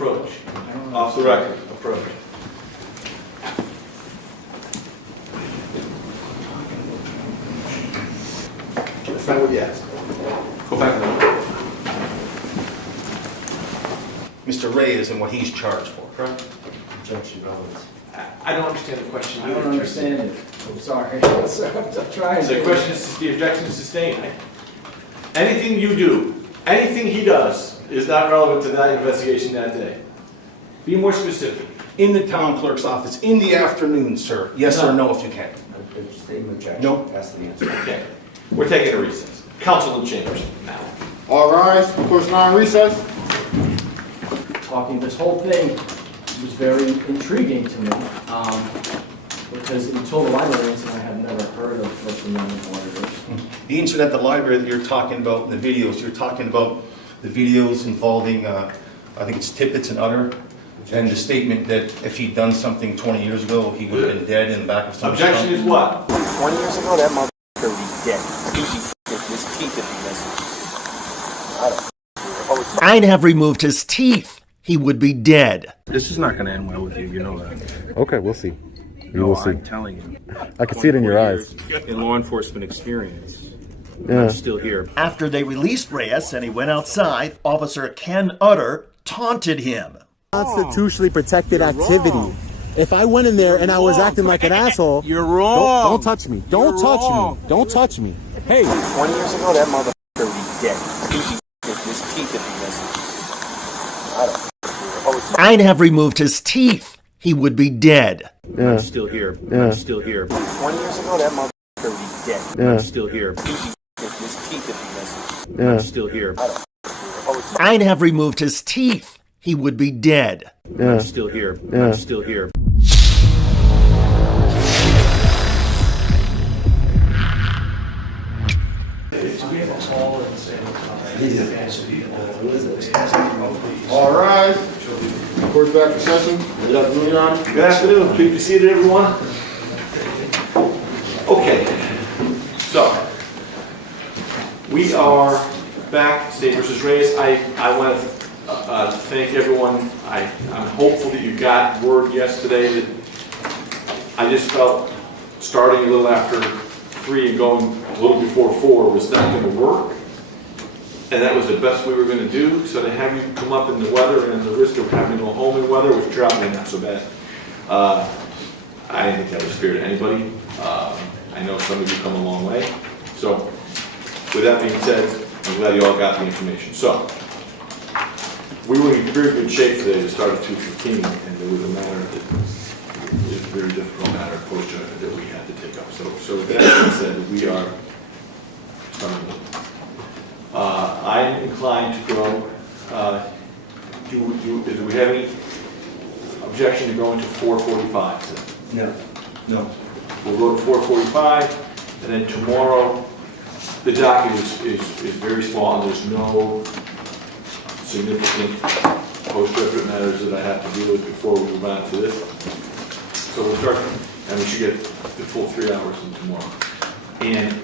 Approach. Off the record. Approach. That's not what you asked. Go back. Mr. Reyes and what he's charged for, correct? Objection, relevance. I don't understand the question. I don't understand it. I'm sorry. I'm trying The to. question is, the objection is sustained. Anything you do, anything he does, is not relevant to that investigation that day. Be more specific. In the town clerk's office, in the afternoon, sir. Yes or no, if you can. Statement objection. No. That's the answer. Okay. We're taking a recess. Council in chambers now. All rise, person on recess. Talking, this whole thing was very intriguing to me, because until the library incident, I had never heard of First Amendment auditors. The incident at the library that you're talking about in the videos, you're talking about the videos involving, I think it's Tippett and Utter, and the statement that if he'd done something 20 years ago, he would have been dead in the back of some Objection truck. is what? 20 years ago, that motherfucker would be dead. His teeth would be missing. I'd have removed his teeth. He would be dead. This is not going to end well with you, you know that. Okay, we'll see. You No, will see. I'm telling you. I can see it in your eyes. In law enforcement experience, Yeah. I'm still here. After they released Reyes and he went outside, Officer Ken Utter taunted him. Constitutionally protected activity. If I went in there and I was acting like an asshole, You're wrong. don't touch me. Don't touch me. Don't touch me. Hey. 20 years ago, that motherfucker would be dead. His teeth would be missing. I'd have removed his teeth. He would be dead. Yeah. I'm still here. Yeah. I'm still here. 20 years ago, that motherfucker would be dead. Yeah. I'm still here. His teeth would be missing. Yeah. I'm still here. I'd have removed his teeth. He would be dead. Yeah. I'm still here. Yeah. I'm still here. All rise. Court's back in session. Good afternoon, Your Honor. Good afternoon. Please be seated, everyone. Okay. So, we are back, State versus Reyes. I want to thank everyone. I'm hopeful that you got word yesterday that I just felt starting a little after 3 and going a little before 4 was not going to work. And that was the best we were going to do. So to have you come up in the weather and the risk of having to go home in weather, which probably not so bad. I didn't think that was fair to anybody. I know some of you come a long way. So with that being said, I'm glad you all got the information. So we were in very good shape today to start at 2:15, and there was a matter that was a very difficult matter post-judgment that we had to take up. So with that being said, we are starting. I'm inclined to go, do we have any objection to going to 4:45? No. No. We'll go to 4:45, and then tomorrow, the docket is very small, and there's no significant post-judgment matters that I have to deal with before we move on to this. So we'll start, and we should get the full 3 hours in tomorrow. And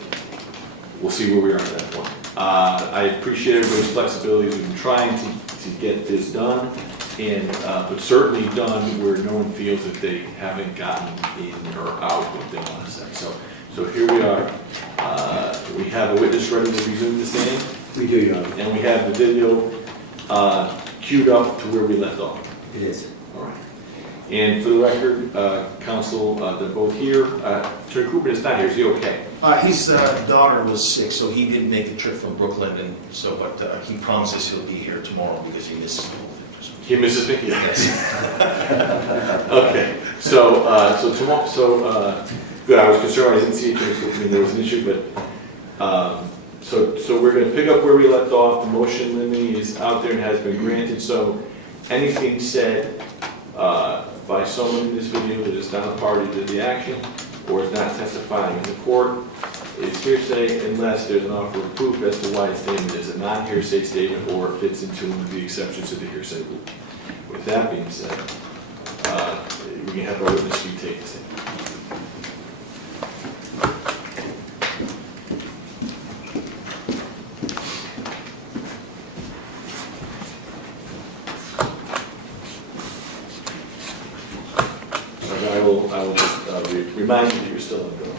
we'll see where we are at that point. I appreciate everybody's flexibility. We've been trying to get this done, and but certainly done where no one feels that they haven't gotten in or out what they want to say. So here we are. We have a witness ready to resume the stand. We do, Your Honor. And we have the video queued up to where we left off. It is. All right. And for the record, counsel, they're both here. Attorney Cooper is not here. Is he okay? His daughter was sick, so he didn't make the trip from Brooklyn, and so, but he promises he'll be here tomorrow because he misses the whole thing. He misses me? Yes. Okay. So tomorrow, good. I was concerned. I didn't see Attorney Cooper and there was an issue, but so we're going to pick up where we left off. The motion limine is out there and has been granted. So anything said by someone in this video that is not a party to the action or is not testifying in the court is hearsay unless there's an offer of proof as to why it's named as a non-hearsay statement or fits into one of the exceptions to the hearsay rule. With that being said, we can have our witness retake the stand. I will just remind you that you're still in the room.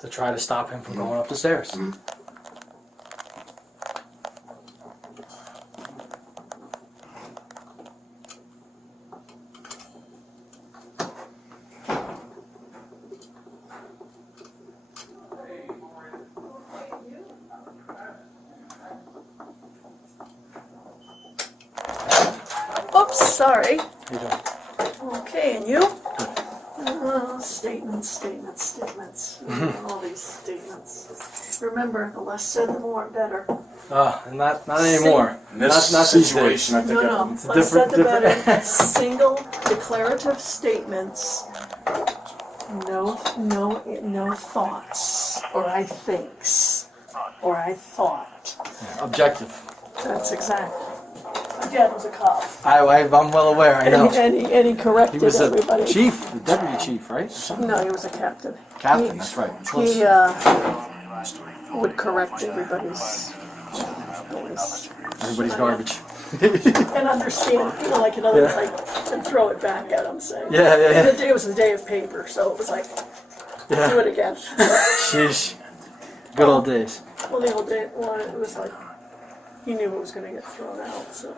To try to stop him from going up the stairs. Oops, sorry. How you doing? Okay, and you? Statements. All these statements. Remember, the less said, the more better. Not anymore. Not these days. No. It's Less said, the different. better. Single declarative statements. No thoughts. Or I thinks. Or I thought. Objective. That's exactly. My dad was a cop. I'm well aware. I know. And he corrected He was a everybody. chief, the deputy chief, right? Or something? No, he was a captain. Captain. That's right. Close. He would correct everybody's Everybody's garbage. and understand, like in other words, like, and throw it back at him, saying. Yeah. And the day was the day of paper, so it was like, do it again. Sheesh. Good old days. Well, the old day, it was like, he knew it was going to get thrown out, so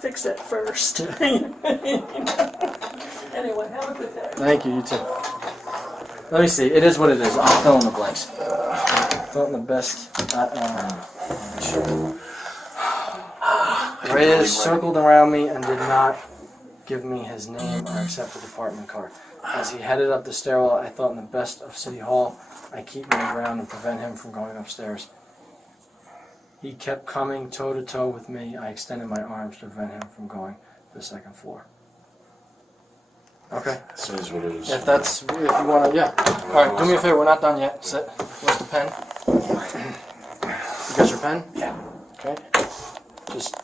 fix it first. Anyway, have a good day. Thank you. You too. Let me see. It is what it is. I'll fill in the blanks. Fill in the best. Reyes circled around me and did not give me his name or accept the department card. As he headed up the stairwell, I thought in the best of City Hall, I keep my ground and prevent him from going upstairs. He kept coming toe-to-toe with me. I extended my arms to prevent him from going to the second floor. Okay. This is what it is. If you want to, yeah. All right, do me a favor. We're not done yet. Sit. Where's the pen? You got your pen? Yeah. Okay. Just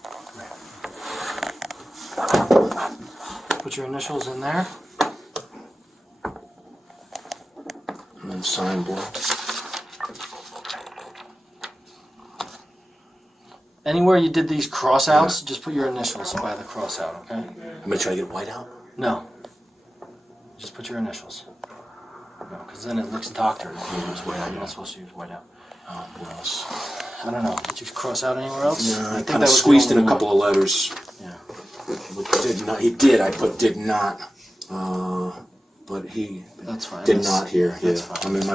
put your initials in there. And then sign block. Anywhere you did these cross-outs, just put your initials by the cross-out, okay? I'm gonna try to get white out. No. Just put your initials. No, because then it looks doctored. You're not supposed to use whiteout. What else? I don't know. Did you cross out anywhere else? No, I think kind that of was the squeezed in a only couple of letters. Yeah. Did not. He did. I put did not. But he That's fine. did not here. Yeah. That's fine. I mean,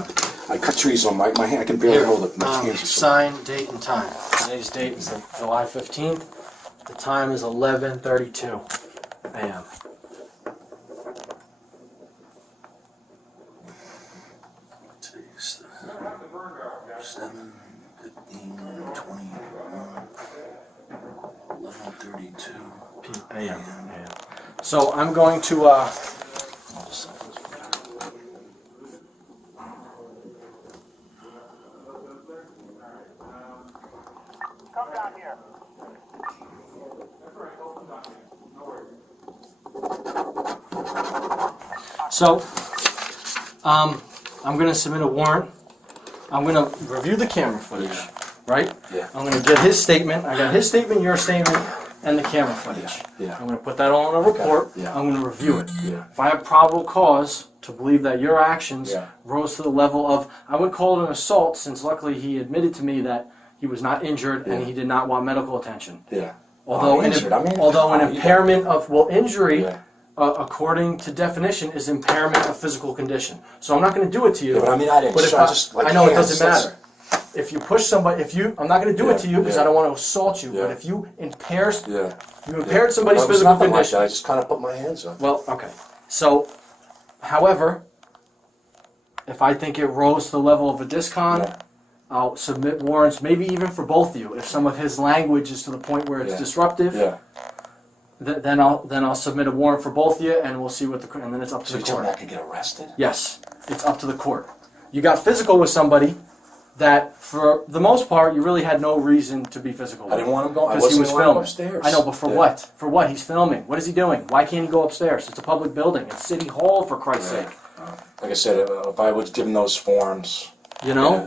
I cut trees on my hand. I can barely hold it. My hands are so. Sign, date, and time. Today's date is July 15th. The time is 11:32 a.m. Today's 7, 15, 21, 11:32 a.m. So I'm going to Come down here. So, I'm going to submit a warrant. I'm going to review the camera footage, right? Yeah. I'm going to get his statement. I got his statement, your statement, and the camera footage. Yeah. I'm going to put that all in a report. Yeah. I'm going to review it. Yeah. If I have probable cause to believe that your actions Yeah. rose to the level of, I would call it an assault, since luckily he admitted to me that he was not injured and Yeah. he did not want medical attention. Yeah. Although, an injured. I mean, although an come on, impairment of, well, injury, Yeah. according to definition, is impairment of physical condition. So I'm not going to do it to you. Yeah, but I mean, I didn't. But if So I just like I know it hands, doesn't that's- matter. If you push somebody, I'm not going to do it to you because Yeah. I don't want to assault you. Yeah. But if you impaired Yeah. somebody's Well, it was physical nothing like condition, that. I just kind of put my hands up. well, okay. So, however, if I think it rose to the level of a discon, Yeah. I'll submit warrants, maybe even for both of you. If some of his language is to the point where it's Yeah. disruptive, Yeah. then I'll submit a warrant for both of you, and we'll see what and then it's up to So the you told court. me I could get arrested? Yes, it's up to the court. You got physical with somebody that, for the most part, you really had no reason to be physical with. I didn't want him going. I Because he wasn't was allowed filming. upstairs. I know, but for Yeah. what? For what? He's filming. What is he doing? Why can't he go upstairs? It's a public building. It's City Hall, for Christ's Yeah. sake. Like I said, if I was given those forms, You know?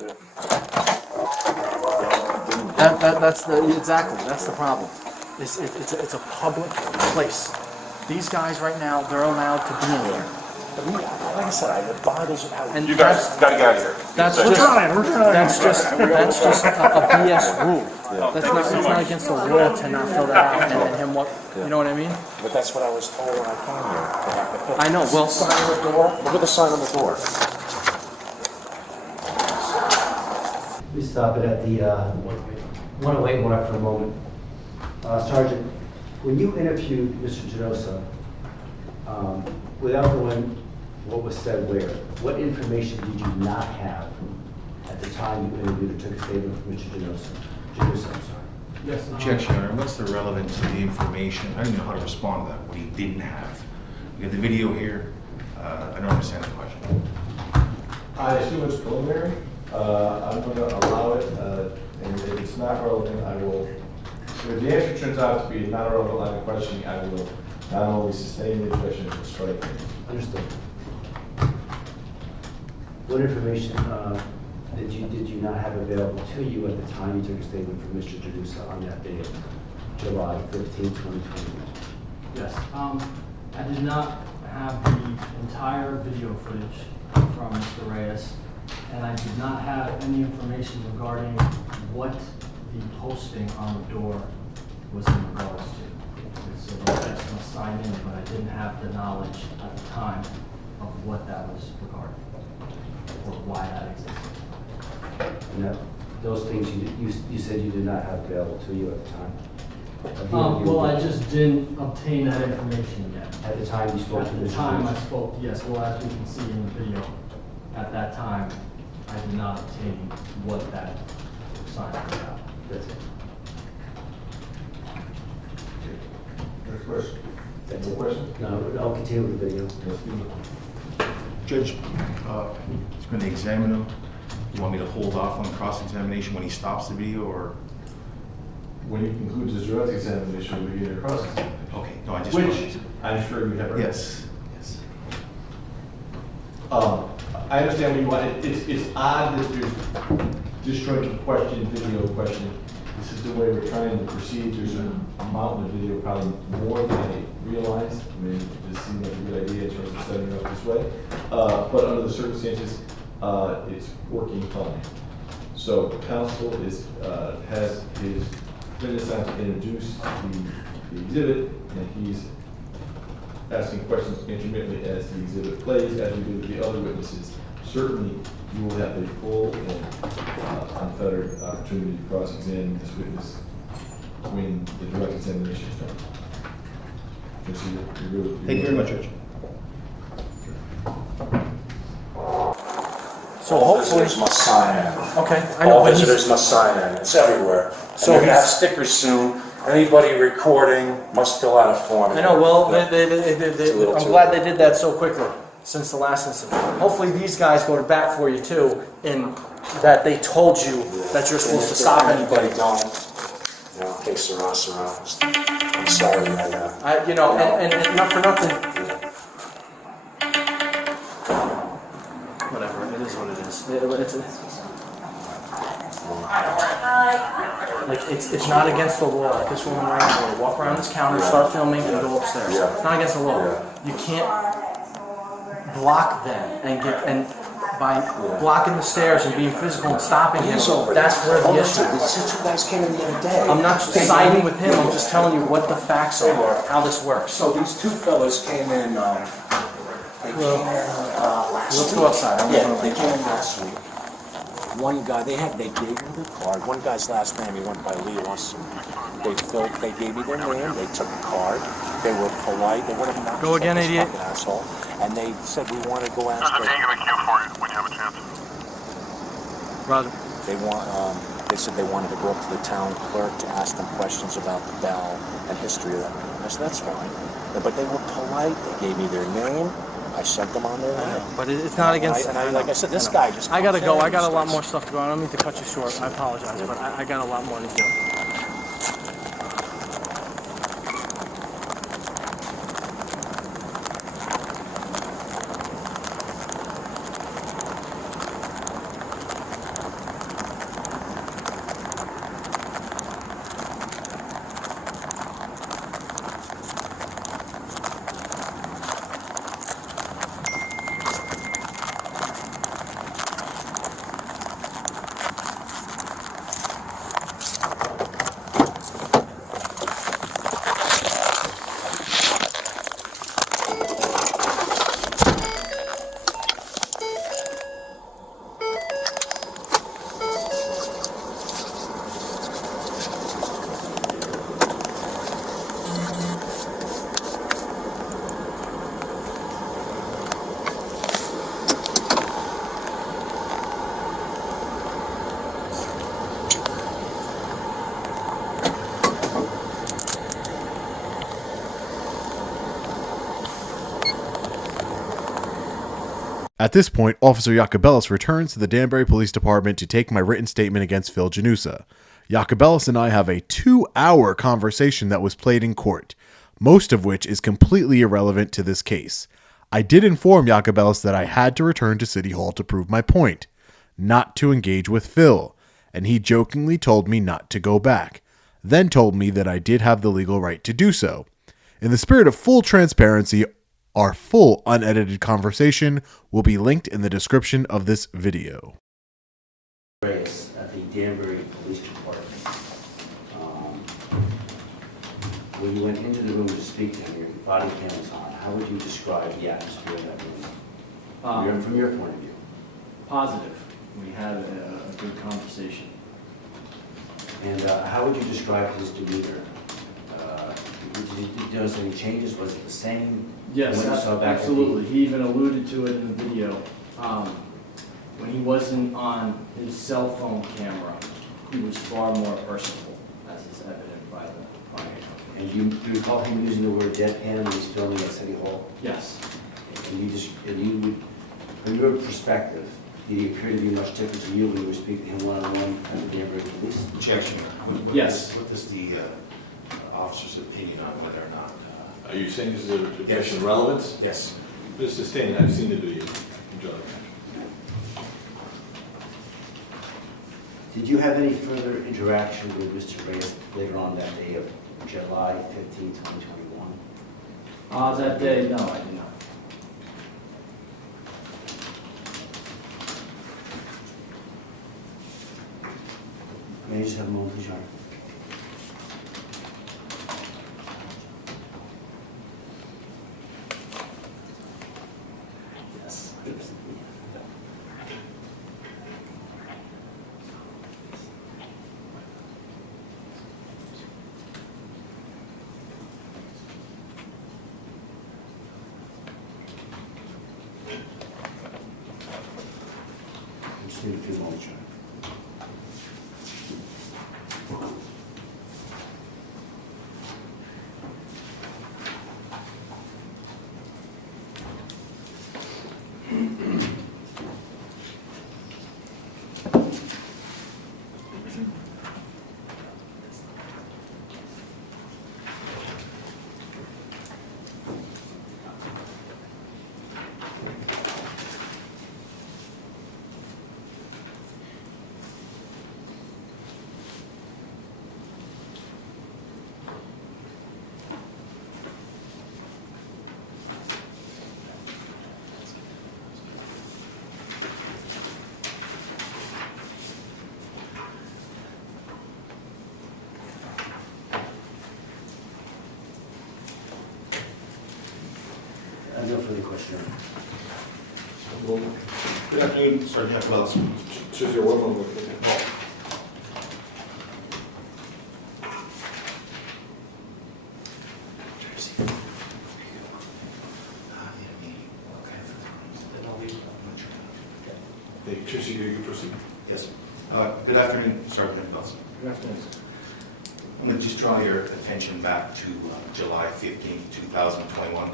yeah, That's the problem. It's a public place. These guys right now, they're allowed to be in here. Like I said, it bothers me. And You guys gotta get out of here. that's just a BS rule. That's not against the law to not fill that out and him what, you know what I mean? But that's what I was told when I came here. They have to put I know, well, the sign on the door. Look at the sign on the door. We stop it at the 108 mark for a moment. Sergeant, when you interviewed Mr. Genosa, without knowing what was said where, what information did you not have at the time you interviewed or took a statement from Mr. Genosa? I'm sorry. yes. Objection, Your Honor. What's the relevance of the information? I don't even know how to respond to that, what he didn't have. We got the video here. I don't understand the question. I assume it's preliminary. I'm going to allow it, and if it's not relevant, I will, if the answer turns out to be not a relevant line of questioning, I will not only sustain the objection, but strike it. Understood. What information did you not have available to you at the time you took a statement from Mr. Genosa on that day of July 15, 2021? Yes, I did not have the entire video footage from Mr. Reyes, and I did not have any information regarding what the posting on the door was in regards to. So the guests must sign in, but I didn't have the knowledge at the time of what that was regarding, or why that existed. And those things you said you did not have available to you at the time? Well, I just didn't obtain that information yet. At the time you spoke to At Mr. the time I Genosa? spoke, yes, well, as we can see in the video, at that time, I did not obtain what that sign was about. That's it. Next question? That's No it. question? No, I'll continue with the video. Judge, he's going to examine him. You want me to hold off on cross-examination when he stops the video, or? When he concludes his direct examination, we begin a cross-examination. Okay, no, I just. Which, I'm sure you have. Yes, yes. I understand what you want. It's odd that there's disjointed question, video question. This is the way we're trying to proceed. There's a mountain of video, probably more than I realized. I mean, this seemed like a good idea in terms of setting it up this way. But under the circumstances, it's working fine. So counsel has his witness on to introduce the exhibit, and he's asking questions intermittently as the exhibit plays, as we do with the other witnesses. Certainly, you will have a full and unfettered opportunity to cross-examine this witness when the direct examination is done. Thank you very much, Judge. So All hopefully, visitors must sign in. okay, I know, All but he's, visitors must sign in. It's everywhere. So So you're gonna have he's- stickers soon. Anybody recording must fill out a form. I know, well, It's a little I'm too glad late. they did that so quickly, since the last incident. Hopefully these guys go to bat for you too, in that they told you that you're supposed to stop anybody. Don't. You know, que sera, sera. I'm sorry, You know, and not for nothing. Whatever, it is what it is. It's not against the law. Like this woman right here, walk around this counter, start filming, and go upstairs. Yeah. It's not against the law. You can't block them and by blocking the stairs and being physical and stopping him. That's where the issue is. These two guys came in the other day. I'm not siding with him. I'm just telling you what the facts are, how this works. So these two fellas came in, they came in last Let's week. go outside. Yeah, they came in last week. One guy, they gave me the card. One guy's last name, he went by Lee Lawson. They gave me their name, they took the card. They were polite, they weren't obnoxious. Go again, like this 88. fucking asshole. And they said, we want to go ask. There's a tank in the queue for you when you have a chance. Roger. They said they wanted to go up to the town clerk to ask them questions about the bell and history of that. I said, that's fine. But they were polite, they gave me their name, I sent them on their way. But it's not against. Like I said, this guy just. I gotta comes go. in I got a and lot starts- more stuff to go on. I don't mean to cut you short. I apologize, but I got a lot more to do. At this point, Officer Yacobelis returns to the Danbury Police Department to take my written statement against Phil Janusa. Yacobelis and I have a 2-hour conversation that was played in court, most of which is completely irrelevant to this case. I did inform Yacobelis that I had to return to City Hall to prove my point, not to engage with Phil, and he jokingly told me not to go back, then told me that I did have the legal right to do so. In the spirit of full transparency, our full unedited conversation will be linked in the description of this video. Reyes at the Danbury Police Department. When you went into the room to speak to him, your body cam was on. How would you describe the atmosphere of that room? From your point of view. Positive. We had a good conversation. And how would you describe his demeanor? Did you notice any changes? Was it the same? Yes, when you saw back at the- absolutely. He even alluded to it in the video. When he wasn't on his cell phone camera, he was far more personable, as is evident by the finding. And do you recall him using the word deadpan when he was filming at City Hall? Yes. From your perspective, did he appear to be much different to you when you were speaking to him one-on-one at the Danbury Police? Objection. Yes. What is the officer's opinion on whether or not? Are you saying this is a question of relevance? Yes. Mr. Stain, I've seen the video. Enjoy it. Did you have any further interaction with Mr. Reyes later on that day of July 15, 2021? That day, no, I did not. May I just have a moment, please, Your Honor? Yes. Just need a few moments, Your Honor. I have no further question. Good afternoon, Sergeant Yacobelis. Choose your one moment. Hey, Tracy, you can proceed. Yes. Good afternoon, Sergeant Yacobelis. Good afternoon. I'm going to just draw your attention back to July 15, 2021.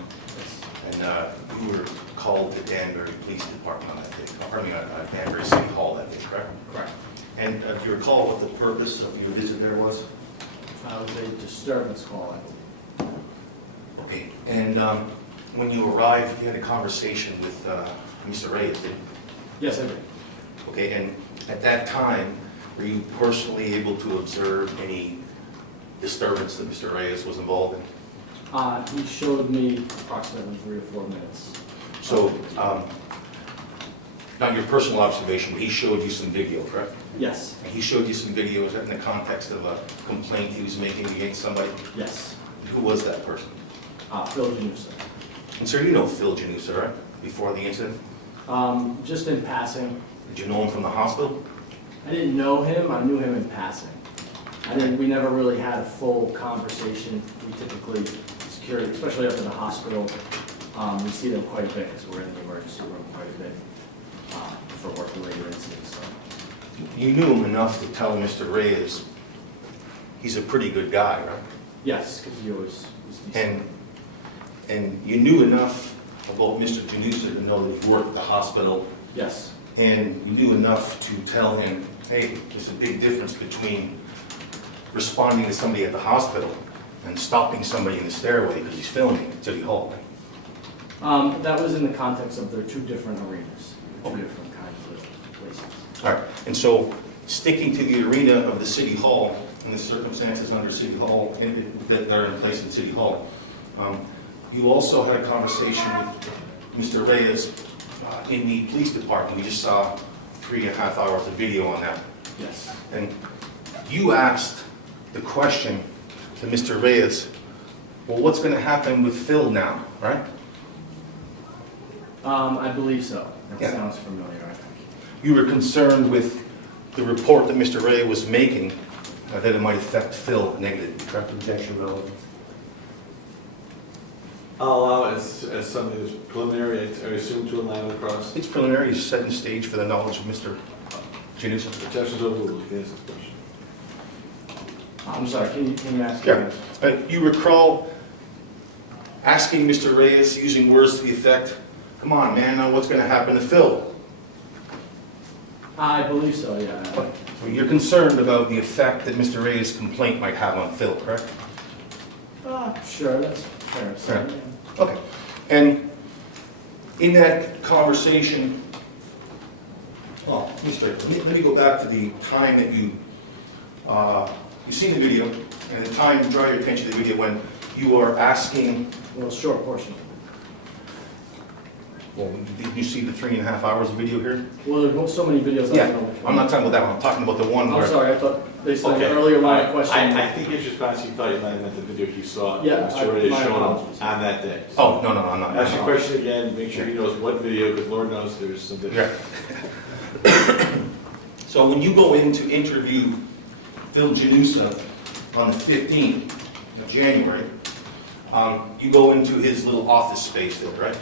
And you were called to Danbury Police Department on that day, pardon me, Danbury City Hall that day, correct? Correct. And do you recall what the purpose of your visit there was? It was a disturbance call, I believe. Okay, and when you arrived, you had a conversation with Mr. Reyes, didn't you? Yes, I did. Okay, and at that time, were you personally able to observe any disturbance that Mr. Reyes was involved in? He showed me approximately 3 or 4 minutes. So, not your personal observation, but he showed you some video, correct? Yes. And he showed you some video, is that in the context of a complaint he was making against somebody? Yes. Who was that person? Phil Janusa. And sir, you know Phil Janusa, right? Before the incident? Just in passing. Did you know him from the hospital? I didn't know him, I knew him in passing. We never really had a full conversation. We typically, security, especially up in the hospital, we see them quite a bit because we're in the emergency room quite a bit for work-related incidents. So. You knew him enough to tell Mr. Reyes he's a pretty good guy, right? Yes, because he was decent. And you knew enough about Mr. Janusa to know that he worked at the hospital, Yes. and you knew enough to tell him, hey, there's a big difference between responding to somebody at the hospital and stopping somebody in the stairway because he's filming at City Hall. That was in the context of their two different arenas, two different kinds of places. All right, and so sticking to the arena of the City Hall and the circumstances under City Hall, that are in place in City Hall, you also had a conversation with Mr. Reyes in the police department. We just saw 3.5 hours of video on that. Yes. And you asked the question to Mr. Reyes, well, what's going to happen with Phil now, right? I believe so. That Yeah. sounds familiar, I think. You were concerned with the report that Mr. Reyes was making, that it might affect Phil negatively, correct? Objection relevant. I'll allow it as something that's preliminary, I assume to line across. It's preliminary, you're setting the stage for the knowledge of Mr. Janusa. Objections overruled, you can answer the question. I'm sorry, can you ask? Yeah, you recall asking Mr. Reyes, using words to the effect, come on, man, now what's going to happen to Phil? I believe so, yeah. So you're concerned about the effect that Mr. Reyes' complaint might have on Phil, correct? Sure, that's fair. So, Right. Okay. And in that conversation, well, let me go back to the time that you've seen the video, and the time, draw your attention to the video when you are asking. Well, short portion. Well, did you see the 3.5 hours of video here? Well, there's so many videos, I Yeah, don't know which one. I'm not talking about that one, I'm talking about the one where. I'm sorry, I thought they said Okay. earlier when I I questioned. think it's response, you thought you might have meant the video you saw. Yeah, Mr. Reyes my showing apologies. on that day. Oh, no, I'm not. Ask your question again, make sure he knows what video, because Lord knows there's some video. Yeah. So when you go in to interview Phil Janusa on the 15th of January, you go into his little office space there, right?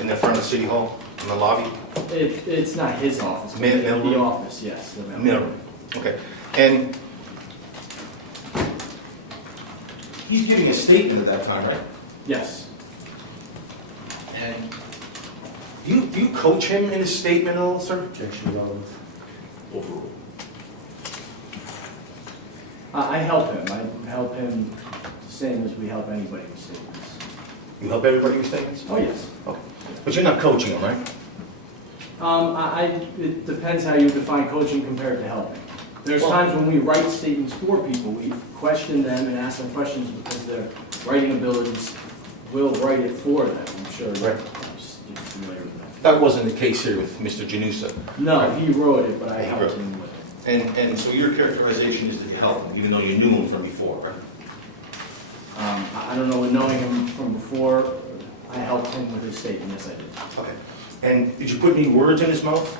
In the front of City Hall, in the lobby? It's not his office. Mail The room? office, yes. The mail No. room. Okay. And he's giving a statement at that time, right? Yes. And do you coach him in his statement at all, sir? Objection relevant. Overruled. I help him. I help him the same as we help anybody with statements. You help everybody with statements? Oh, yes. Okay. But you're not coaching him, right? It depends how you define coaching compared to helping. There's times when we write statements for people, we question them and ask them questions because their writing abilities will write it for them. I'm sure you're Right. familiar with that. That wasn't the case here with Mr. Janusa. No, he wrote it, but I He helped wrote it. him with it. And so your characterization is that you helped him, even though you knew him from before, right? I don't know, knowing him from before, I helped him with his statement, yes I did. Okay. And did you put any words in his mouth?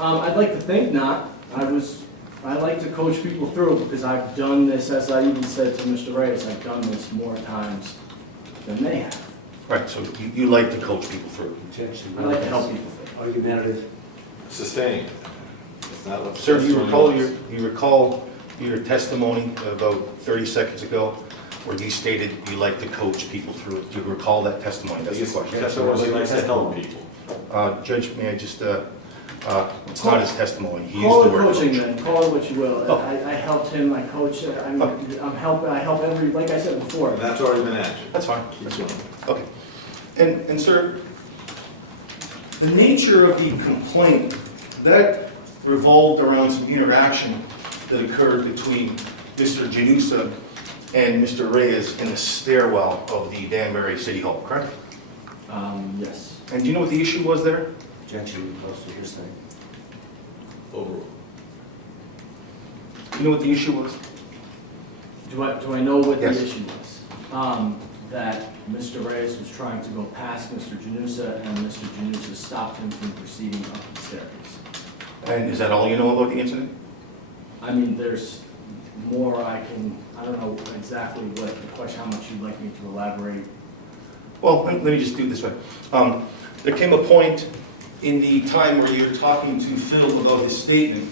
I'd like to think not. I like to coach people through it because I've done this, as I even said to Mr. Reyes, I've done this more times than they have. Right, so you like to coach people through. Objection I like to help people through. Argumentative. Sustained. It's not what. Sir, do you recall your testimony about 30 seconds ago where you stated you like to coach people through it? Do you recall that testimony? That's the question. That's what he likes to help people. Judge, may I just, it's not his testimony. He Call used it the word coaching coach. then, call it what you will. Oh. I helped him, I coach, I help every, like I said before. And that's already been answered. That's fine. Keep going. Okay. And sir, the nature of the complaint, that revolved around some interaction that occurred between Mr. Janusa and Mr. Reyes in the stairwell of the Danbury City Hall, correct? Yes. And do you know what the issue was there? Objection goes to hearsay. Overruled. Do you know what the issue was? Do I know what the Yes. issue was? That Mr. Reyes was trying to go past Mr. Janusa and Mr. Janusa stopped him from proceeding up the stairs. And is that all you know about the incident? I mean, there's more I don't know exactly what the question, how much you'd like me to elaborate. Well, let me just do it this way. There came a point in the time where you're talking to Phil about his statement,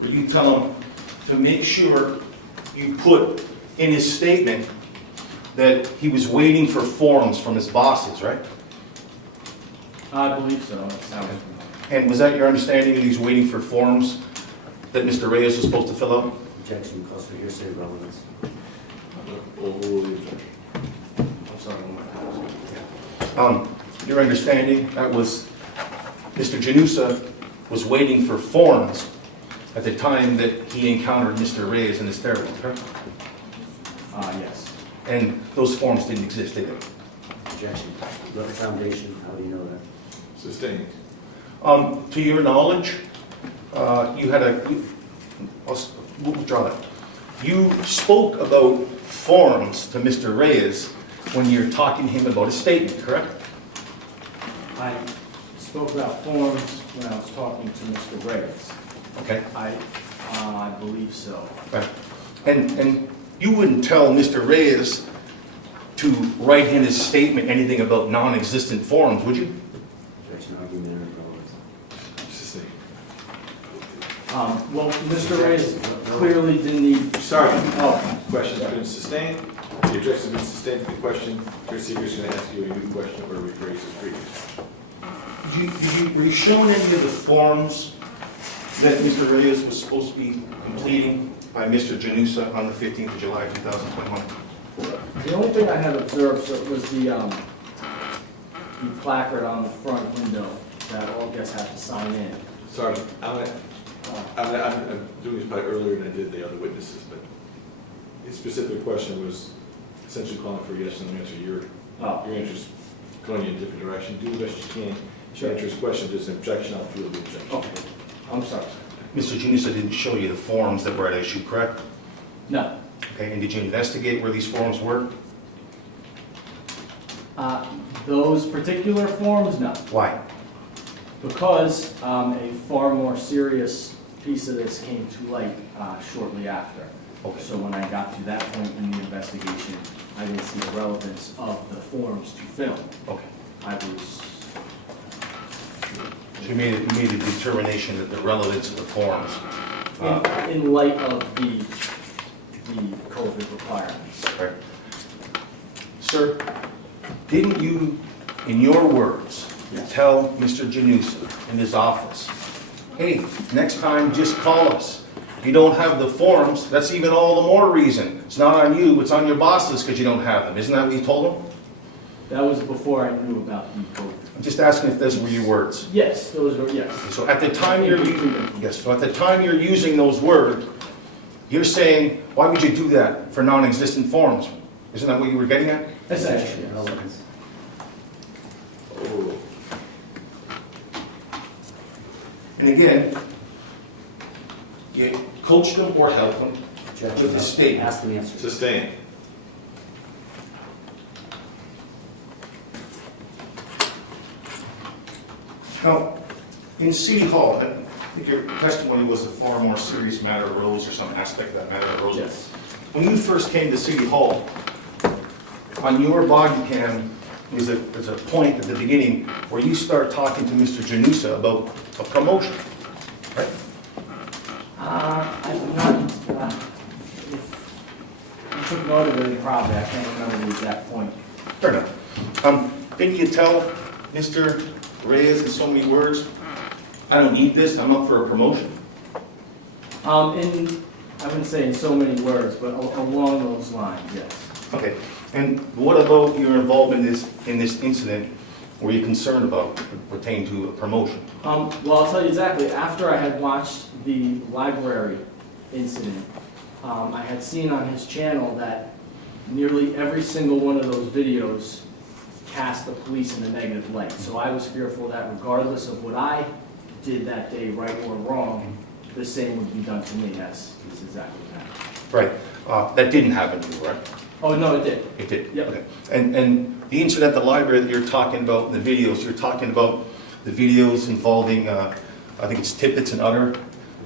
where you tell him to make sure you put in his statement that he was waiting for forms from his bosses, right? I believe so. It sounds And was that your understanding that he's waiting for forms that Mr. Reyes was supposed to fill out? objection calls for hearsay relevance. Overrule the objection. I'm sorry, one more time. Your understanding, that was Mr. Janusa was waiting for forms at the time that he encountered Mr. Reyes in the stairwell, correct? Yes. And those forms didn't exist, did they? Objection. What foundation? How do you know that? Sustained. To your knowledge, you had we'll withdraw that. You spoke about forms to Mr. Reyes when you're talking to him about a statement, correct? I spoke about forms when I was talking to Mr. Reyes. Okay. I believe so. Right. And you wouldn't tell Mr. Reyes to write in his statement anything about non-existent forms, would you? Objection, argument, and relevance. Sustained. Well, Mr. Reyes clearly didn't need. Sorry. Oh, Question's been sustained. The objection's been sustained to the question. Your seeker's going to ask you a new question or rephrase his previous. Were you shown any of the forms that Mr. Reyes was supposed to be completing by Mr. Janusa on the 15th of July, 2021? the only thing I had observed was the placard on the front window that all guests have to sign in. Sorry, I'm doing this probably earlier than I did the other witnesses, but his specific question was essentially calling for a yes and no answer. Your answer's going in a different direction. Do the best you can. Sure. Answer his question, just an objection, I'll feel the objection. Okay, I'm sorry. Mr. Janusa didn't show you the forms that were at issue, correct? No. Okay, and did you investigate where these forms were? Those particular forms, no. Why? Because a far more serious piece of this came to light shortly after. Okay. So when I got to that point in the investigation, I didn't see the relevance of the forms to film. Okay. I was. So you made a determination that the relevance of the forms. In light of the COVID requirements. Right. Sir, didn't you, in your words, tell Mr. Janusa in his office, hey, next time just call us. If you don't have the forms, that's even all the more reason. It's not on you, it's on your bosses because you don't have them. Isn't that what you told him? That was before I knew about the COVID. I'm just asking if those were your words. Yes, those were, yes. So at the time you're using those words, you're saying, why would you do that for non-existent forms? Isn't that what you were getting at? Essentially, Overrule. And again, you coach them or help them with the statement. Ask the answer. Sustained. Now, in City Hall, I think your testimony was a far more serious matter arose, or some aspect of that matter arose. Yes. When you first came to City Hall, on your body cam, there's a point at the beginning where you start talking to Mr. Janusa about a promotion, right? I'm not, if you took note of it, probably, I can't remember the exact point. Fair enough. Didn't you tell Mr. Reyes in so many words, I don't need this, I'm up for a promotion? I wouldn't say in so many words, but along those lines, yes. Okay, and what about your involvement in this incident? Were you concerned about pertaining to a promotion? Well, I'll tell you exactly. After I had watched the library incident, I had seen on his channel that nearly every single one of those videos cast the police in a negative light. So I was fearful that regardless of what I did that day, right or wrong, the same would be done to me. That's exactly that. Right, that didn't happen to you, right? Oh, no, it did. It did? Yep. Okay. And the incident at the library that you're talking about in the videos, you're talking about the videos involving, I think it's Tippett and Utter,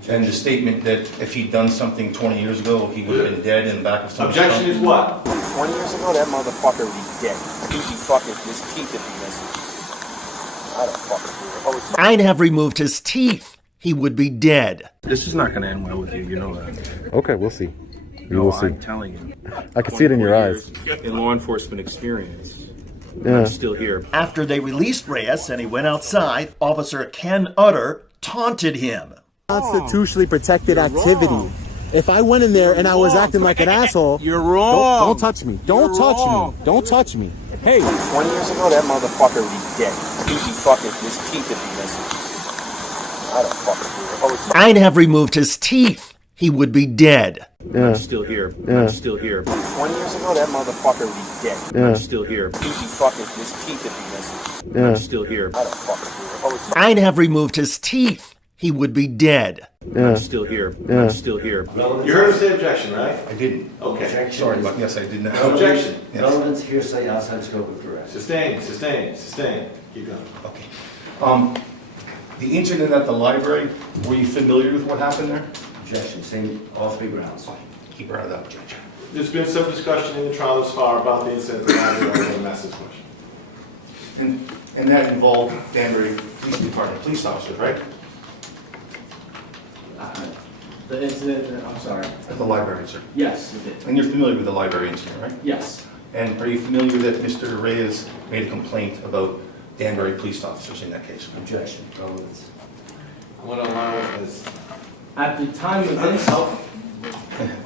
and the statement that if he'd done something 20 years ago, he would have been dead in the back of some Objection is what? 20 years ago, that motherfucker would be dead. He fucking his teeth would be missing. I don't fucking do it. I'd have removed his teeth. He would be dead. This is not going to end well with you. You know that. Okay, we'll see. We No, will see. I'm telling you. I can see it in your eyes. In law enforcement experience, Yeah. I'm still here. After they released Reyes and he went outside, Officer Ken Utter taunted him. Constitutionally protected activity. If I went in there and I was acting like an asshole, You're wrong. Don't touch me. Don't touch me. Don't touch me. Hey. 20 years ago, that motherfucker would be dead. He'd be fucking, his teeth would be missing. I don't fucking do it. Oh, it's I'd have removed his teeth. He would be dead. Yeah. I'm still here. Yeah. I'm still here. 20 years ago, that motherfucker would be dead. Yeah. I'm still here. He'd be fucking, his teeth would be missing. Yeah. I'm still here. I don't fucking do it. Oh, it's I'd have removed his teeth. He would be dead. Yeah. I'm still here. Yeah. I'm still here. You heard him say objection, right? I didn't. Okay. Sorry, but yes, I did not. Objection. Yes. Relevance, hearsay, outside scope of arrest. Sustain, sustain, sustain. Keep going. Okay. The incident at the library, were you familiar with what happened there? Objection, same, all three grounds. He brought it up, Judge. There's been some discussion in the trial thus far about the incident that I'm going to ask this question. And that involved Danbury Police Department police officers, right? The incident, I'm sorry. At the library, sir. Yes, it did. And you're familiar with the library incident, right? Yes. And are you familiar that Mr. Reyes made a complaint about Danbury police officers in that case? Objection, relevance. I'm going to allow it as... At the time of this,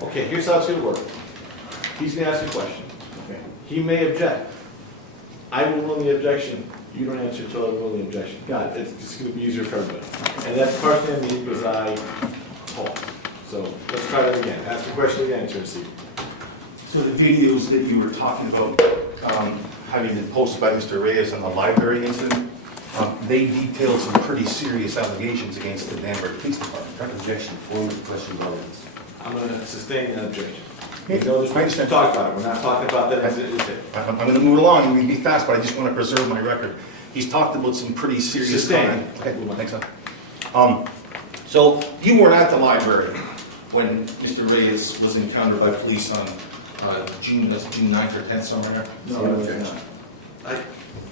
Okay, here's how it's going to work. He's going to ask a question. okay. He may object. I will rule the objection. You don't answer until I rule the objection. Got it. It's just going to be easier for everybody. And that's partially I need because I talk. So let's try that again. Ask the question again, Tracy. So the videos that you were talking about having been posted by Mr. Reyes on the library incident, they detailed some pretty serious allegations against the Danbury Police Department, correct? Objection, form of question, relevance. I'm going to sustain that objection. Okay, We know there's I much to understand. talk about it. We're not talking about that as it is. I'm going to move along, and be fast, but I just want to preserve my record. He's talked about some pretty serious Sustain. crime. Okay, thanks, sir. So you weren't at the library when Mr. Reyes was encountered by police on June 9th or 10th, somewhere? No, it was not.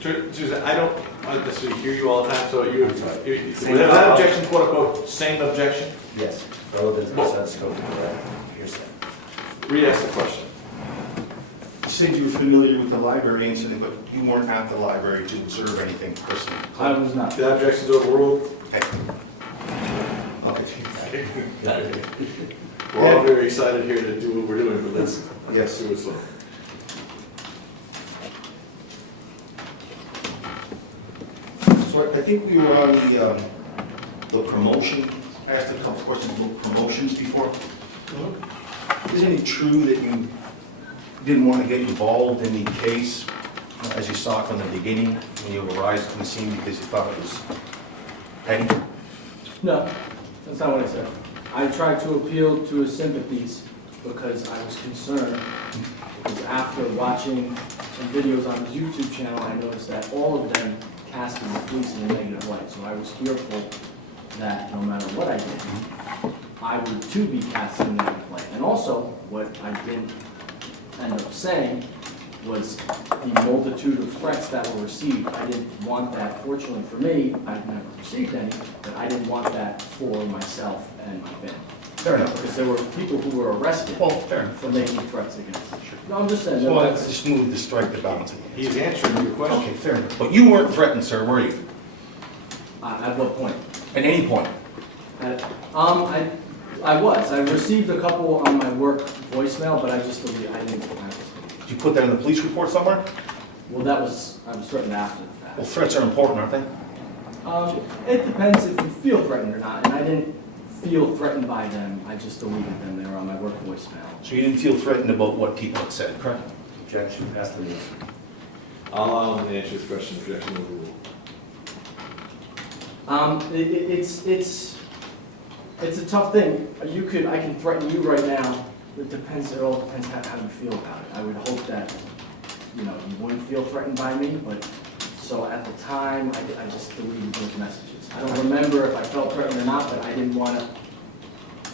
Susan, I don't necessarily hear you all the time, so you, was that objection, quote unquote, same objection? Yes, relevance, outside scope of hearsay. Re-ask the question. You said you were familiar with the library incident, but you weren't at the library to observe anything personally. I was not. The objection's overruled. Okay. Okay. We're all very excited here to do what we're doing, but let's do it slow. So I think we were on the promotion. I asked a couple of questions about promotions before. Isn't it true that you didn't want to get involved in the case as you saw it from the beginning when you arrived on the scene because you thought it was petty? No, that's not what I said. I tried to appeal to his sympathies because I was concerned. Because after watching some videos on his YouTube channel, I noticed that all of them casted the police in a negative light. So I was fearful that no matter what I did, I would too be cast in a negative light. And also, what I didn't end up saying was the multitude of threats that were received. I didn't want that. Fortunately for me, I've never received any, but I didn't want that for myself and my family. Fair enough. Because there were people who were arrested for making threats against us. No, I'm just saying. So let's just move to strike the balance again. He's answering your question. Okay, fair enough. But you weren't threatened, sir, were you? At what point? At any point? I was. I received a couple on my work voicemail, but I just didn't. Did you put that in the police report somewhere? Well, I was threatened after the fact. Well, threats are important, aren't they? It depends if you feel threatened or not, and I didn't feel threatened by them. I just deleted them. They were on my work voicemail. So you didn't feel threatened about what people had said, correct? Objection, pass the answer. I'll allow him to answer this question. Objection overruled. It's a tough thing. I can threaten you right now. It depends. It all depends how you feel about it. I would hope that you wouldn't feel threatened by me, but so at the time I just deleted those messages. I don't remember if I felt threatened or not, but I didn't want to.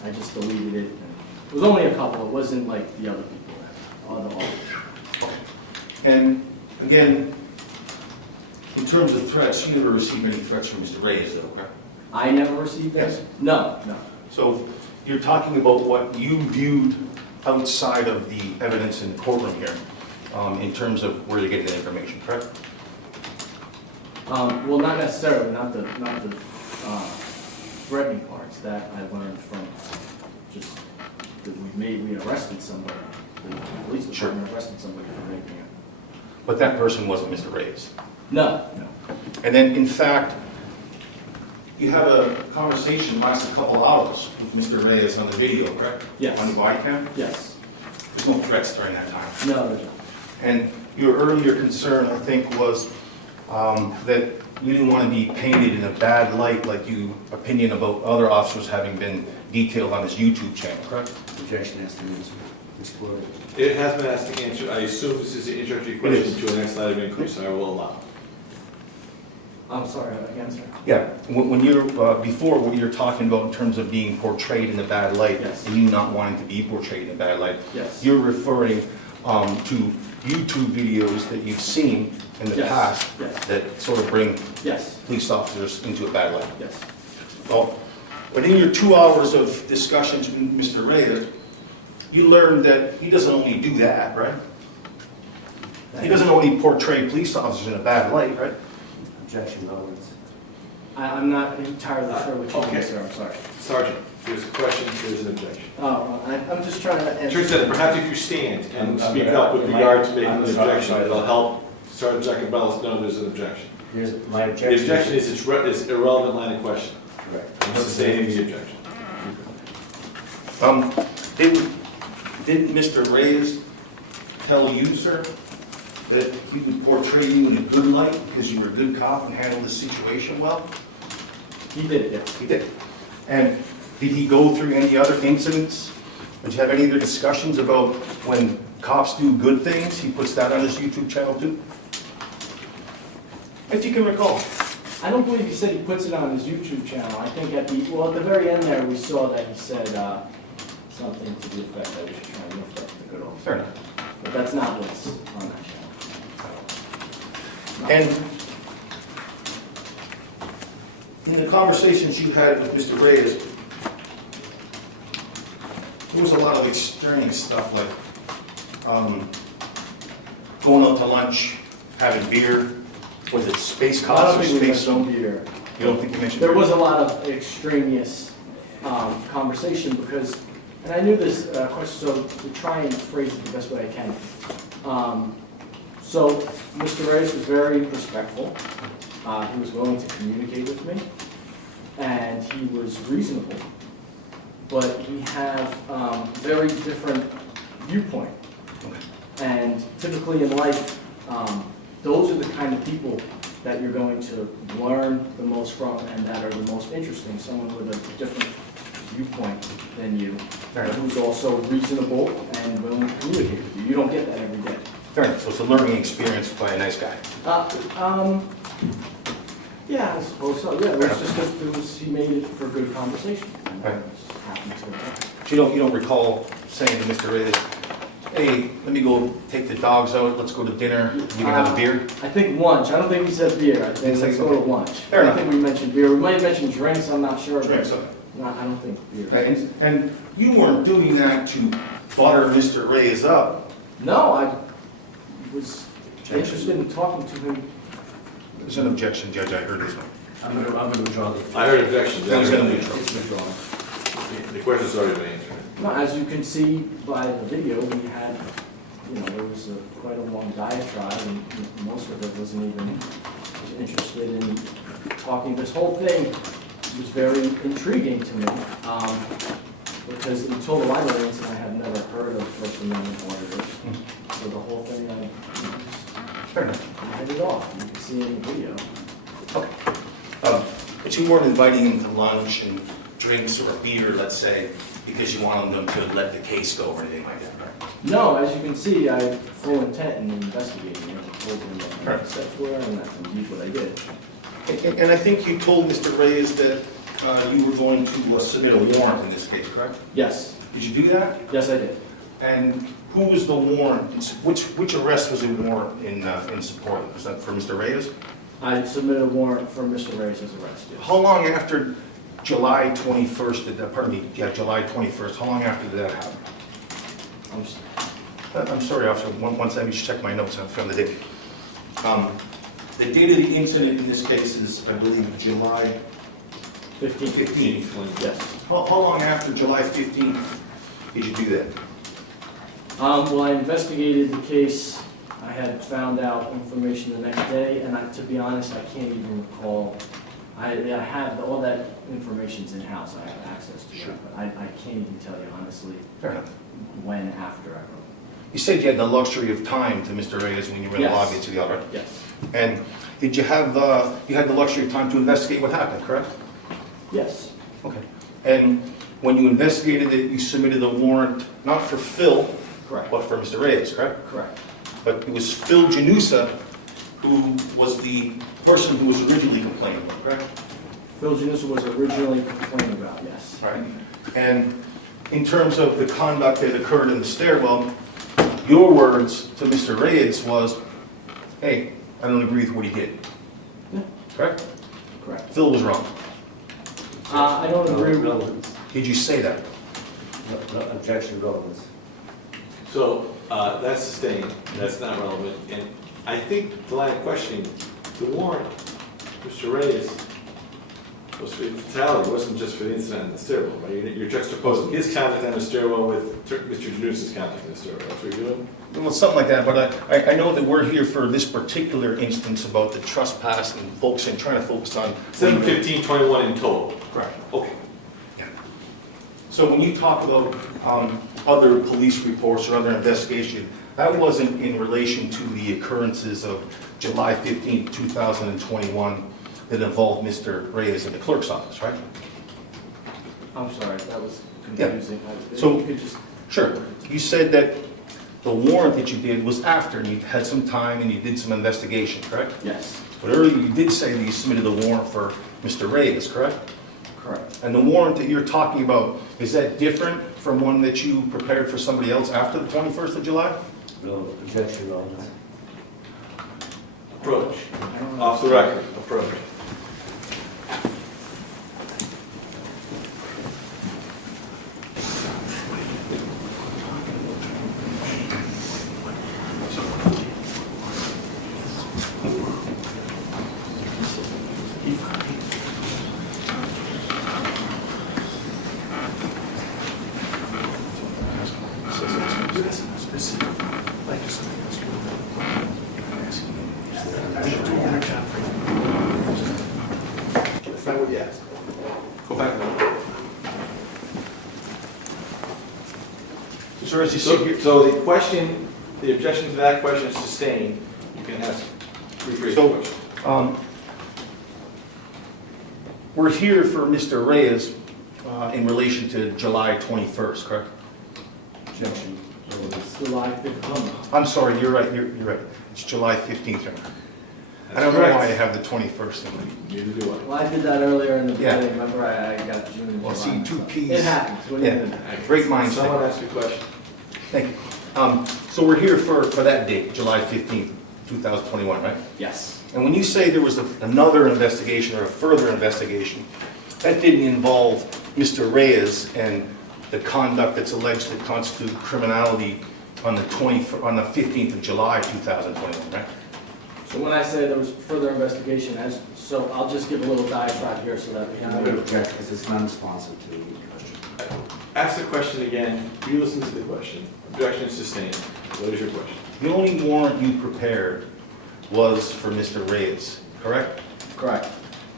I just deleted it. It was only a couple. It wasn't like the other people. Other officers. And again, in terms of threats, you never received any threats from Mr. Reyes, though, correct? I never received that? Yes. No. So you're talking about what you viewed outside of the evidence in the courtroom here. in terms of where you're getting the information, correct? Well, not necessarily, not the threatening parts. That I learned from just that we arrested somebody. The police department arrested somebody for raping him. But that person wasn't Mr. Reyes. No. And then, in fact, you had a conversation last a couple hours with Mr. Reyes on the video, correct? Yes. On the body cam? Yes. There's no threats during that time. No, there's not. And your earlier concern, I think, was that you didn't want to be painted in a bad light, like you opinion about other officers having been detailed on his YouTube channel, correct? Objection has to be explored. It has been asked to answer. I assume this is an introductory question to an next item of inquiry, so I will allow. I'm sorry, again, sir. Yeah, when you're, before what you're talking about in terms of being portrayed in a bad light, Yes. and you not wanting to be portrayed in a bad light, Yes. you're referring to YouTube videos that you've seen in the Yes. past Yes. that sort of bring Yes. police officers into a bad light. Yes. Well, within your 2 hours of discussions with Mr. Reyes, you learned that he doesn't only do that, right? He doesn't only portray police officers in a bad light, right? Objection, relevance. I'm not entirely sure what you Okay. mean, sir. I'm sorry. Sergeant, there's a question, there's an objection. Oh, I'm just trying to answer. Teresa, perhaps if you stand and I'm- speak I'm- up with am I- regard to making I'm the sorry, objection, sorry. it'll help Sergeant Jacobellis know there's an objection. Here's my The objection. objection is it's irrelevant line of question. Correct. I'm sustaining the objection. Didn't Mr. Reyes tell you, sir, that he would portray you in a good light because you were a good cop and handled the situation well? He did, yes. He did. And did he go through any other incidents? Did you have any other discussions about when cops do good things, he puts that on his YouTube channel too? If you can recall. I don't believe he said he puts it on his YouTube channel. I think at the very end there, we saw that he said something to the effect that we should try and lift up the good old. Fair enough. But that's not what's on that channel. And in the conversations you had with Mr. Reyes, there was a lot of extraneous stuff like going out to lunch, having beer, was it space I cops don't or think we space? mentioned beer. You don't think you mentioned There beer? was a lot of extraneous conversation because, and I knew this question, so to try and phrase it the best way I can. So Mr. Reyes was very respectful. He was willing to communicate with me, and he was reasonable. But he had very different viewpoint. And typically in life, those are the kind of people that you're going to learn the most from and that are the most interesting. Someone with a different viewpoint than you, who's also reasonable and willing to communicate with you. You don't get that every day. Fair enough. So it's a learning experience by a nice guy. Yeah, I suppose so. Yeah, it was just that he made it for good conversation. And Right. I just happened to. So you don't recall saying to Mr. Reyes, hey, let me go take the dogs out, let's go to dinner, you can have a beer? I think lunch. I don't think we said beer. I think let's go to lunch. Fair I enough. think we mentioned beer. We might have mentioned drinks. I'm not sure. but Drinks, okay. No, I don't think beer. And you weren't doing that to butter Mr. Reyes up. No, I was interested in talking to him. There's an objection, Judge, I heard this one. I'm gonna withdraw the. I heard objection. That was gonna be- It's withdrawn. The question's already been answered. No, as you can see by the video, we had, there was quite a long diatribe, and most of it wasn't even interested in talking. This whole thing was very intriguing to me, because until the library incident, I had never heard of First Amendment auditors. So the whole thing, Fair enough. I had it off. You can see in the video. Okay. But you weren't inviting him to lunch and drinks or a beer, let's say, because you wanted them to let the case go or anything like that, right? No, as you can see, I had full intent in investigating it. I told him what my next steps were, and that's indeed what I did. And I think you told Mr. Reyes that you were going to submit a warrant in this case, correct? Yes. Did you do that? Yes, I did. And who was the warrant, which arrest was the warrant in support of? Was that for Mr. Reyes? I submitted a warrant for Mr. Reyes' arrest, yes. How long after July 21st did that, July 21st, how long after did that happen? I'm sorry, officer, one second, just check my notes from the date. The date of the incident in this case is, I believe, July 15th. Yes. How long after July 15th did you do that? Well, I investigated the case. I had found out information the next day, and to be honest, I can't even recall. I have all that information's in-house. I have access to it, but I can't even tell you honestly Fair enough. when after I wrote. You said you had the luxury of time to Mr. Reyes when you were in the Yes. lobby to the other, right? Yes. And did you have, you had the luxury of time to investigate what happened, correct? Yes. Okay. And when you investigated it, you submitted a warrant, not for Phil, Correct. but for Mr. Reyes, correct? Correct. But it was Phil Janusa who was the person who was originally complaining about, correct? Phil Janusa was originally complaining about, yes. Right. And in terms of the conduct that occurred in the stairwell, your words to Mr. Reyes was, hey, I don't agree with what he did. Yeah. Correct? Correct. Phil was wrong. I don't agree with Relevance. Did you say that? No, objection, relevance. So, that's sustained, that's not relevant, and I think the line of questioning, the warrant, Mr. Reyes, was for the fatality, it wasn't just for the incident in the stairwell, right? You're juxtaposing his conduct on the stairwell with Mr. Janusa's conduct in the stairwell, that's what you're doing? Well, something like that, but I know that we're here for this particular instance about the trespass and focusing, trying to focus on. 7/15/21 in total? Correct. Okay. So when you talk about other police reports or other investigation, that wasn't in relation to the occurrences of July 15, 2021 that involved Mr. Reyes in the clerk's office, right? I'm sorry, that was confusing. So- You could just, Sure. You said that the warrant that you did was after, and you had some time and you did some investigation, correct? yes, But earlier you did say that you submitted a warrant for Mr. Reyes, correct? correct. And the warrant that you're talking about, is that different from one that you prepared for somebody else after the 21st of July? No, objection, relevance. Approach, off the record, approach. That's not what you asked. Go back now. Sir, as you see here, So the question, the objection to that question is sustained. You can ask, rephrase the So- question. we're here for Mr. Reyes in relation to July 21st, correct? Objection, relevance. July 15th. I'm sorry, you're right, you're right. It's July 15th. Right? I That's don't know why I correct. have the 21st in there. Neither do I. Well, I did that earlier in the Yeah. beginning, remember I got June and Well, July. see, two Ps. It happens, what do you Yeah, do? great minds think. Someone ask a question. Thank you. So we're here for that date, July 15th, 2021, right? Yes, And when you say there was another investigation or a further investigation, that didn't involve Mr. Reyes and the conduct that's alleged to constitute criminality on the 15th of July, 2021, right? so when I say there was further investigation, so I'll just give a little diatribe here so that we I'm have. going to object because it's non-responsive to the question. Ask the question again, re-listen to the question. Objection is sustained. What is your question? The only warrant you prepared was for Mr. Reyes, correct? Correct,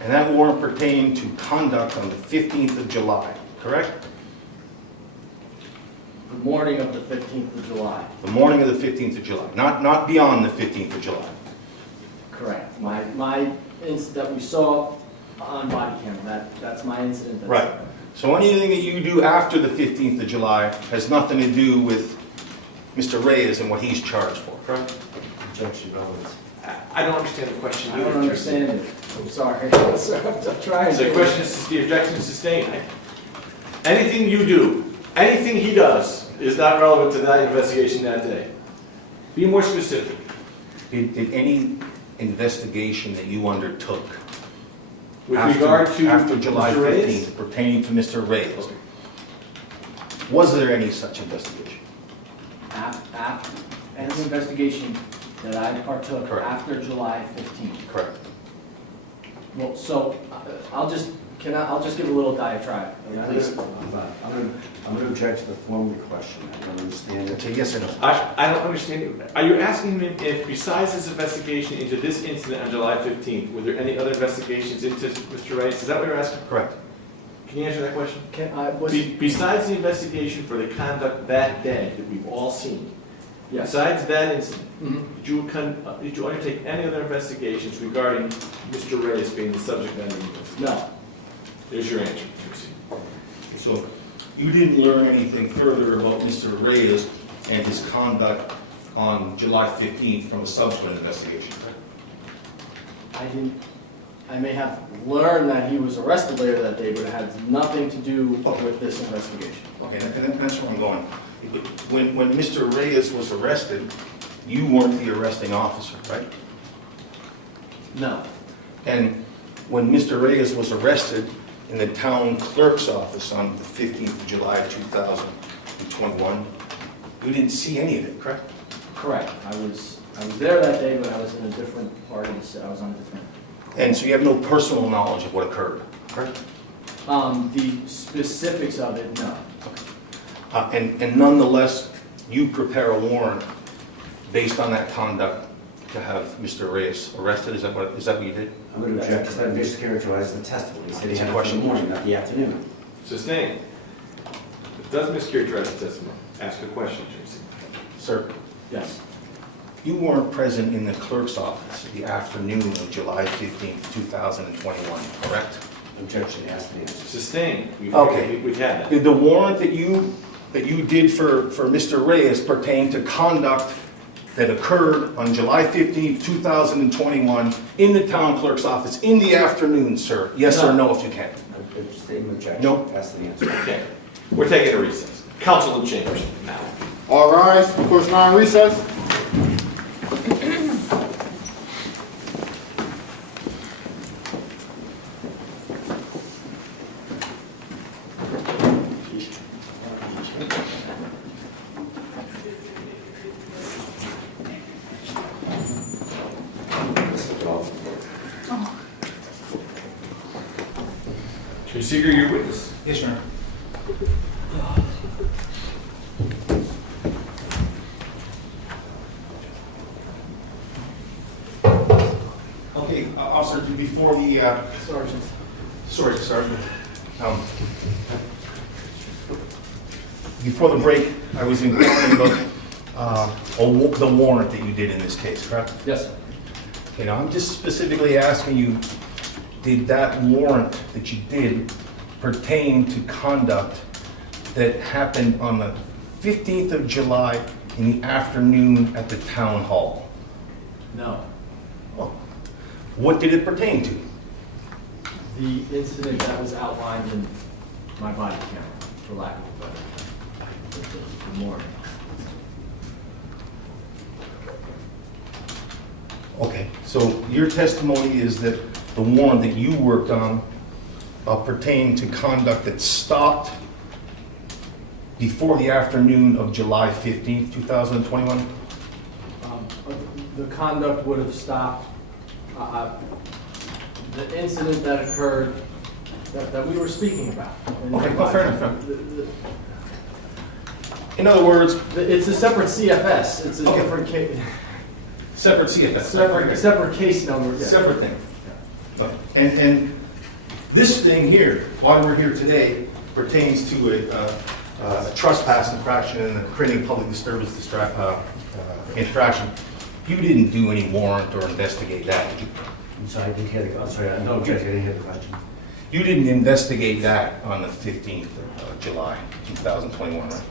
And that warrant pertained to conduct on the 15th of July, correct? the morning of the 15th of July, The morning of the 15th of July, not beyond the 15th of July. correct. My incident that we saw on body cam, that's my incident. That's- Right. So anything that you do after the 15th of July has nothing to do with Mr. Reyes and what he's charged for, correct? Objection, relevance. I don't understand the question. I don't understand it, I'm sorry. I'm trying So the to. question is, the objection is sustained. Anything you do, anything he does is not relevant to that investigation that day. Be more specific. Did any investigation that you undertook With regard to after July Mr. Reyes? 15th pertaining to Mr. Reyes, was there any such investigation? any investigation that I partook Correct. after July 15th. Correct. Well, so I'll just give a little diatribe, please. I'm gonna object to the form of the question. I don't understand it. Okay, yes or no? I don't understand you. Are you asking him if besides his investigation into this incident on July 15th, were there any other investigations into Mr. Reyes? Is that what you're asking? Correct. Can you answer that question? Was Besides the investigation for the conduct that day that we've all seen, yes. besides that incident, Mhm. did you undertake any other investigations regarding Mr. Reyes being the subject matter of the investigation? No. There's your answer, Tracy. So you didn't learn anything further about Mr. Reyes and his conduct on July 15th from a subsequent investigation, correct? I may have learned that he was arrested later that day, but it had nothing to do with this investigation. Okay, and that's where I'm going. When Mr. Reyes was arrested, you weren't the arresting officer, right? No. And when Mr. Reyes was arrested in the town clerk's office on the 15th of July 2021, you didn't see any of it, correct? Correct. I was there that day, but I was in a different part of the city. I was on a different. And so you have no personal knowledge of what occurred, correct? The specifics of it, no. And nonetheless, you prepare a warrant based on that conduct to have Mr. Reyes arrested, is that what you did? I'm gonna object because that mischaracterized the testimony. He said he It's a had it in question. the morning, not the afternoon. Sustained. It does mischaracterize the testimony. Ask a question, Tracy. Sir, Yes. you weren't present in the clerk's office the afternoon of July 15th, 2021, correct? Objection, ask the answer. Sustained. Okay. We've had that. Did the warrant that you did for Mr. Reyes pertain to conduct that occurred on July 15th, 2021 in the town clerk's office in the afternoon, sir? Yes or no, if you can? Statement objection. No. Ask the answer. Okay. We're taking a recess. Council in chambers now. All rise. Court's now in recess. Tracy Seeger, your witness. Yes, Your Honor. Okay, Officer, before the, Sergeant. sorry, Sergeant. Before the break, I was inquiring about the warrant that you did in this case, correct? Yes, sir. Okay, now I'm just specifically asking you, did that warrant that you did pertain to conduct that happened on the 15th of July in the afternoon at the town hall? No. Well, what did it pertain to? The incident that was outlined in my body camera, for lack of a better term. The morning. Okay, so your testimony is that the warrant that you worked on pertained to conduct that stopped before the afternoon of July 15th, 2021? The conduct would have stopped, the incident that occurred, that we were speaking about. Okay, well, fair enough. In other words, It's a separate CFS, it's a Okay. different case, separate CFS. separate case number. yeah. Separate thing. And this thing here, why we're here today, pertains to a trespass infraction and a creating public disturbance infraction. You didn't do any warrant or investigate that, did you? I'm sorry, I didn't hear the, I'm sorry, no objection, I didn't hear the question. You didn't investigate that on the 15th of July, 2021, right?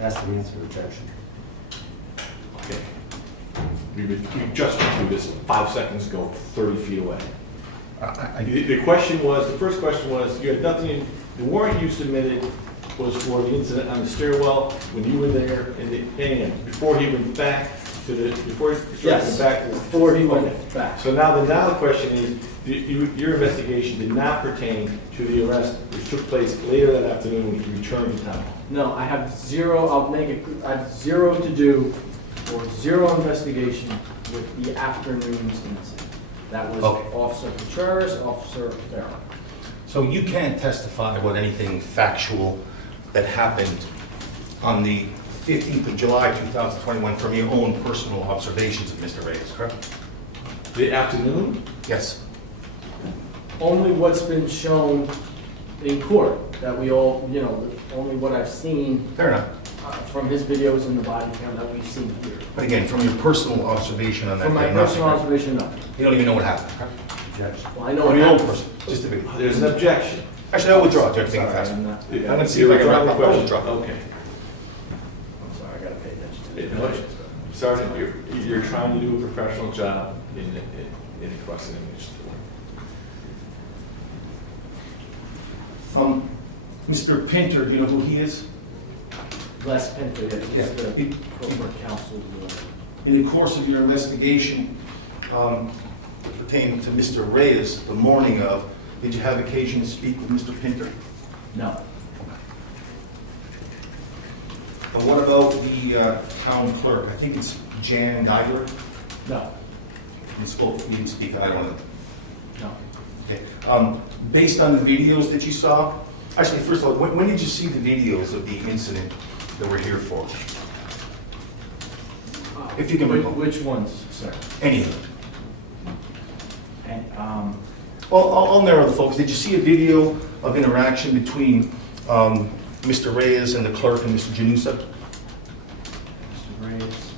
Ask the answer, objection. Okay. We just went through this 5 seconds ago, 30 feet away. The question was, the first question was, you had nothing, the warrant you submitted was for the incident on the stairwell when you were there and before he went back to the, before he Yes, went back to the. before he went back. So now the question is, your investigation did not pertain to the arrest which took place later that afternoon when you returned to town hall. No, I have zero, I'll make it, I have zero to do or zero investigation with the afternoon's incident. That was Okay. Officer Contreras, Officer Farrell. So you can't testify about anything factual that happened on the 15th of July, 2021 from your own personal observations of Mr. Reyes, correct? The afternoon? Yes. Only what's been shown in court, that we all, you know, only what I've seen Fair enough. From his videos and the body cam that we've seen here. But again, from your personal observation on that From my day, nothing, personal correct? observation, no. You don't even know what happened, correct? Well, I know From what your own happened. person, just to be. There's an objection. Actually, I'll withdraw, Judge, make it Sorry, faster. I'm not- I'm gonna see if I can wrap up. I'll withdraw. Okay. I'm sorry, I gotta pay attention to You it. know what? Sergeant, you're trying to do a professional job in cross-examination. Mr. Pinter, do you know who he is? Les Pinto, yes, Yeah. he's the corporate counsel. In the course of your investigation pertaining to Mr. Reyes, the morning of, did you have occasion to speak with Mr. Pinter? No. And what about the town clerk? I think it's Jan Geigler. No. You didn't speak to either one of them? No. Okay. Based on the videos that you saw, actually, first of all, when did you see the videos of the incident that we're here for? If you can recall. Which ones, sir? Any of them? And, Well, I'll narrow the focus. Did you see a video of interaction between Mr. Reyes and the clerk and Mr. Janusa? Mr. Reyes,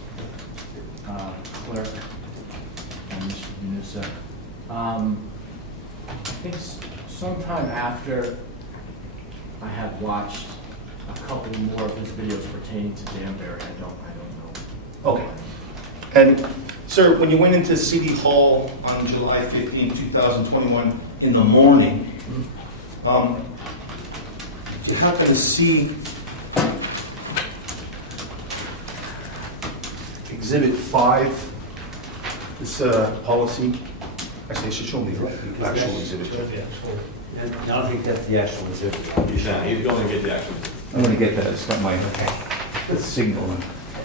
clerk, and Mr. Janusa. I think sometime after I had watched a couple more of his videos pertaining to Danbury, I don't know. Okay. And, sir, when you went into City Hall on July 15, 2021, in the morning, did you happen to see Exhibit 5, this policy? Actually, I should show me the actual exhibit. I don't think that's the actual exhibit. He's going to get the action. I'm going to get that. It's not my signal.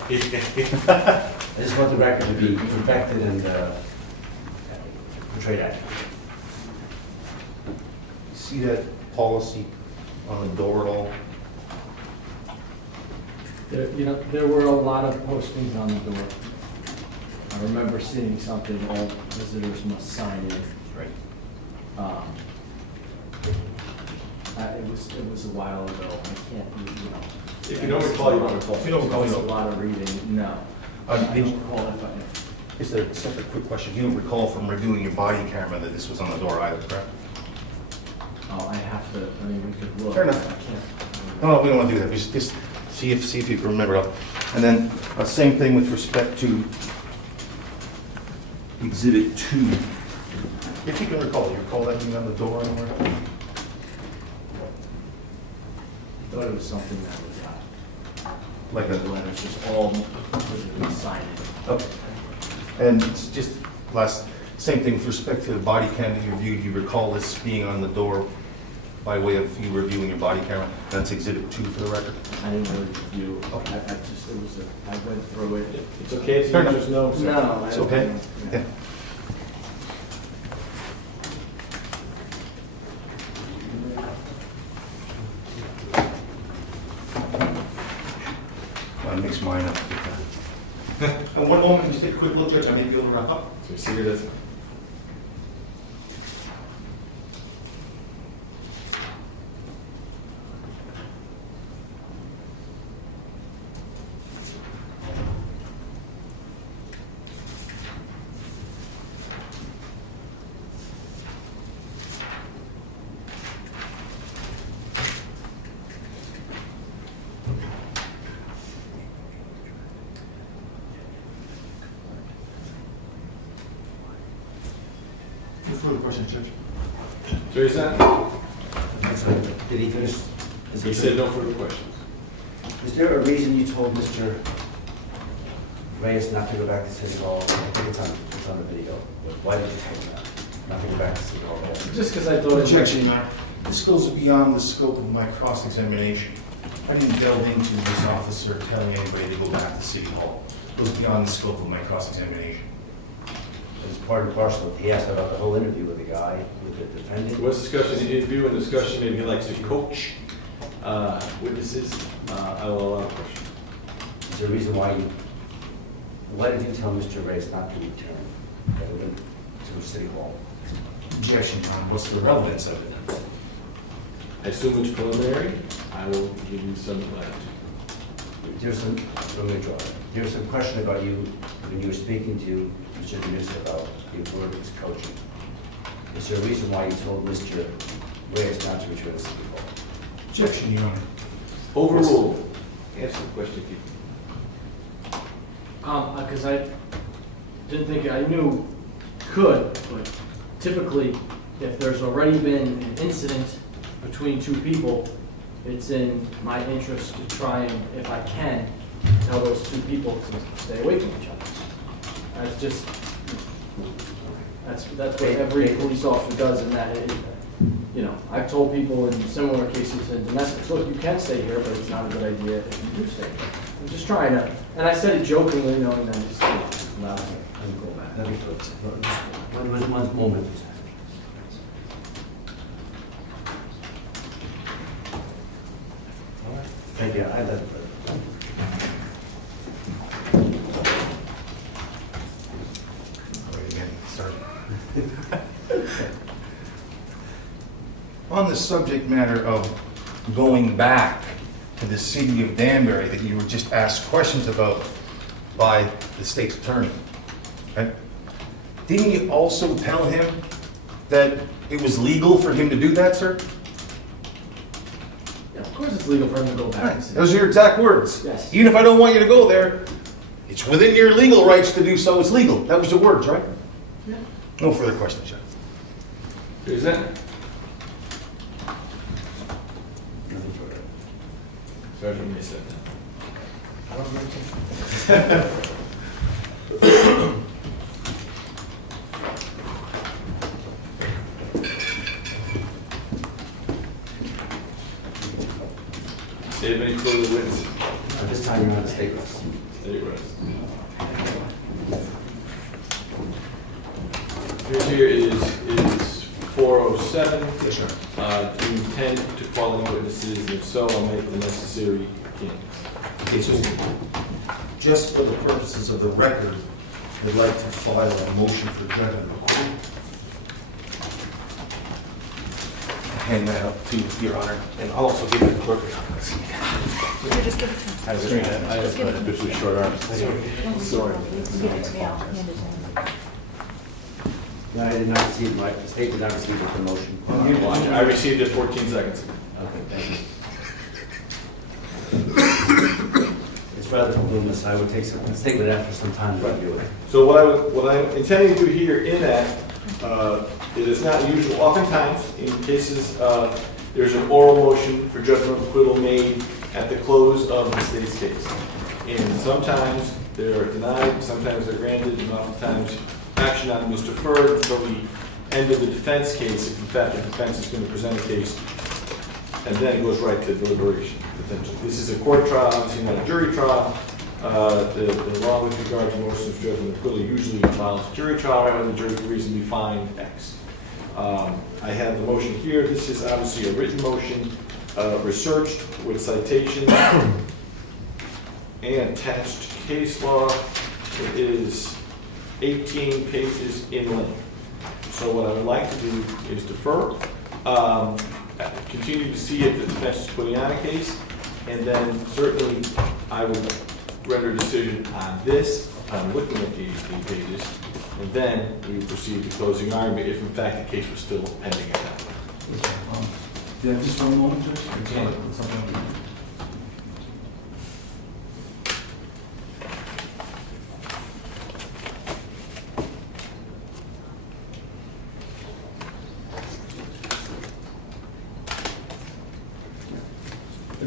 I just want the record to be perfected and portrayed accurately. See that policy on the door at all? There were a lot of postings on the door. I remember seeing something, all visitors must sign in. Right. It was a while ago. I can't, If you don't recall, you don't recall. If you don't recall, you It's a don't. lot of reading, no. I Did don't you- recall if I, Just a separate quick question. You don't recall from reviewing your body camera that this was on the door either, correct? oh, I have to, I mean, we could look. Fair enough. I can't. No, we don't want to do that. Just see if you can remember it. And then, same thing with respect to Exhibit 2. If you can recall, you recall that being on the door anywhere? I thought it was something that was, Like the letters just all visitors signing. Okay. And it's just same thing with respect to the body cam that you reviewed. You recall this being on the door by way of you reviewing your body camera? That's Exhibit 2 for the record. I didn't really review, Okay. I went through it. It's okay if Fair you enough. just know. No. It's okay? Yeah. I'll mix mine up. And one moment, just take a quick look, Judge, I may be able to wrap up. So see it as. No further questions, Judge. Teresa? Did he finish? He said no further questions. Is there a reason you told Mr. Reyes not to go back to City Hall? I think it's on the video. But why did you tell him that? Not to go back to City Hall? Just because I thought it. Objection, Your Honor. This goes beyond the scope of my cross-examination. I didn't delve into this officer telling anybody to go back to City Hall. It goes beyond the scope of my cross-examination. It's part and parcel. He asked about the whole interview with the guy, with the defendant. There was discussion in the interview and discussion, maybe he likes to coach witnesses. I will allow a question. Is there a reason why did you tell Mr. Reyes not to return to City Hall? Objection, Your Honor. What's the relevance of it? I assume it's preliminary. I will give you some latitude. There's some question about you when you were speaking to Mr. Denusa about the word was coaching. Is there a reason why you told Mr. Reyes not to return to City Hall? Objection, Your Honor. Overruled. Answer the question, Keith. Because I didn't think, I knew could, but typically, if there's already been an incident between two people, it's in my interest to try and, if I can, tell those two people to stay away from each other. That's just, that's what every police officer does in that, you know, I've told people in similar cases in domestics, look, you can stay here, but it's not a good idea if you do stay here. I'm just trying to, and I said it jokingly, knowing that it's not going to go back. Let me put it. One moment. Thank you. I let it. Sorry. On the subject matter of going back to the city of Danbury that you were just asked questions about by the state's attorney, okay? Didn't you also tell him that it was legal for him to do that, sir? Yeah, of course it's legal for him to go back. Those are your exact words. Yes. Even if I don't want you to go there, it's within your legal rights to do so. It's legal. That was your words, right? Yeah. No further questions, Jeff. Is that? Nothing further. Sergeant, you may sit Do you have any further witnesses? At this time, you're on the state rest. State rest. Here is 407. Yes, sir. Do you intend to call any witnesses? And if so, I'll make the necessary hearings. Okay, so just for the purposes of the record, I'd like to file a motion for judgment of acquittal. Hand that up to Your Honor, and I'll also give it to clerk. You just give it to me. I have officially short arms. Sorry. Give it to me, I'll hand it to him. No, I did not receive the state did not receive the motion. I received it 14 seconds ago. Okay, thank you. It's rather voluminous. I would take some, let's take it after some time to review it. So what I'm intending to do here in that, it is not usual. Oftentimes, in cases, there's an oral motion for judgment of acquittal made at the close of the state's case. And sometimes they're denied, sometimes they're granted, and oftentimes action on them is deferred until the end of the defense case, if in fact the defense is going to present a case, and then it goes right to deliberation, potentially. This is a court trial, obviously not a jury trial. The law with regard to motions of judgment of acquittal usually involves jury trial, right, when the jury can reasonably find X. I have the motion here. This is obviously a written motion, researched with citations and attached case law. It is 18 pages in length. So what I would like to do is defer, continue to see if the defense is putting on a case, and then certainly I would render a decision on this upon looking at the 18 pages, and then we would proceed to closing argument if in fact the case was still pending at that point. Do you have just one moment, Judge? Yeah.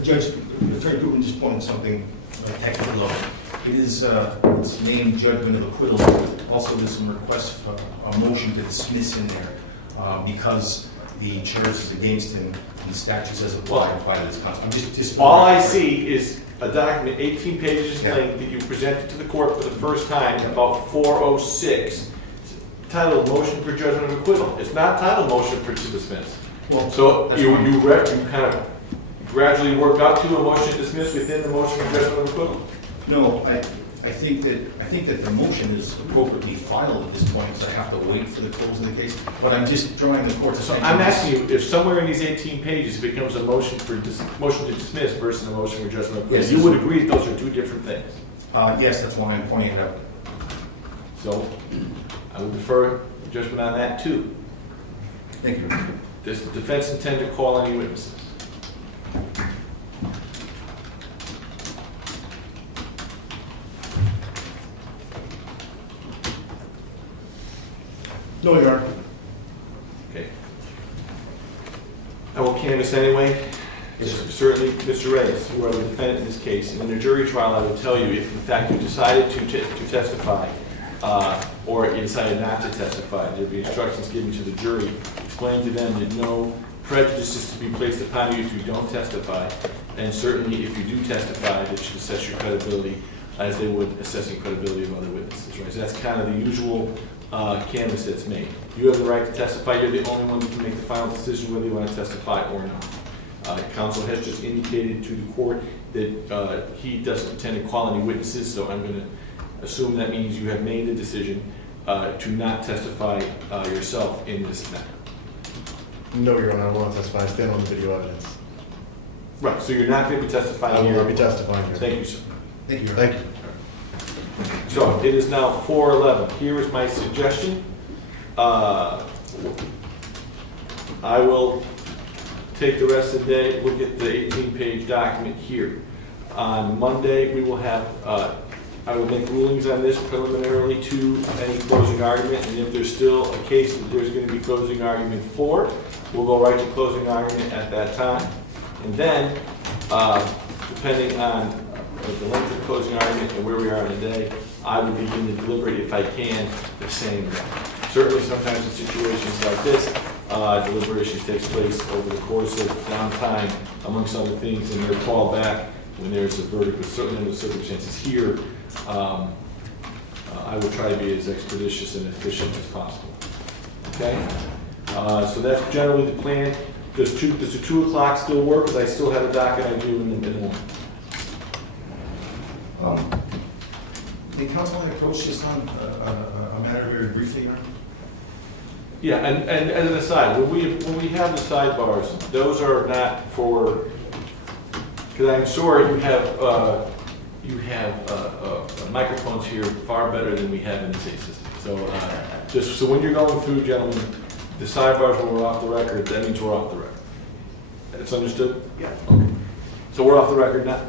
Judge, Attorney Goodwin just pointed something technical out. It is it's named judgment of acquittal. Also, there's some request for a motion to dismiss in there because the charges is against him, and the statutes as applied to this concept. I'm just. All I see is a document 18 pages Yeah. length that you presented to the court for the first time, about 406, titled Motion for Judgment of Acquittal. It's not titled Motion for to Dismiss. Well, So that's you fine. you kind of gradually work up to a motion to dismiss within the motion for judgment of acquittal? No, I think that the motion is appropriately filed at this point, because I have to wait for the close of the case, but I'm just drawing the court's So attention. I'm asking you, if somewhere in these 18 pages it becomes a motion for motion to dismiss versus a motion for judgment of acquittal, Yes. you would agree that those are two different things? Yes, that's why I'm pointing it out. So I would defer judgment on that too. Thank you. Does the defense intend to call any witnesses? No, Your Honor. Okay. I will canvass anyway. Certainly, Mr. Reyes, you are the defendant in this case. And in a jury trial, I would tell you, if in fact you decided to testify, or you decided not to testify, there would be instructions given to the jury, explain to them that no prejudice is to be placed upon you if you don't testify, and certainly if you do testify, that should assess your credibility as they would assessing credibility of other witnesses, right? So that's kind of the usual canvas that's made. You have the right to testify. You're the only one who can make the final decision whether you want to testify or not. Counsel has just indicated to the court that he doesn't intend to call any witnesses, so I'm going to assume that means you have made the decision to not testify yourself in this matter. No, Your Honor, I will not testify. I stand on the video evidence. Right, so you're not going to be testifying I will here? not be testifying here. Thank you, sir. Thank you, Your Thank Honor. you. So it is now 4:11. Here is my suggestion. I will take the rest of the day, look at the 18-page document here. On Monday, we will have, I will make rulings on this preliminarily to any closing argument, and if there's still a case that there's going to be closing argument for, we'll go right to closing argument at that time. And then, depending on the length of the closing argument and where we are today, I would begin to deliberate, if I can, the same day. Certainly, sometimes in situations like this, deliberation takes place over the course of downtime, amongst other things, and they're called back when there's a verdict. But certainly, in the circumstances here, I will try to be as expeditious and efficient as possible. Okay? So that's generally the plan. Does the 2 o'clock still work? Because I still have a docket I do in the morning. Did counsel approach this on a matter very briefly, Your Honor? Yeah, and as an aside, when we have the sidebars, those are not for, because I'm sure you have microphones here far better than we have in the state system. So just so when you're going through, gentlemen, the sidebars when we're off the record, that means we're off the record. That's understood? Yeah. Okay. So we're off the record now.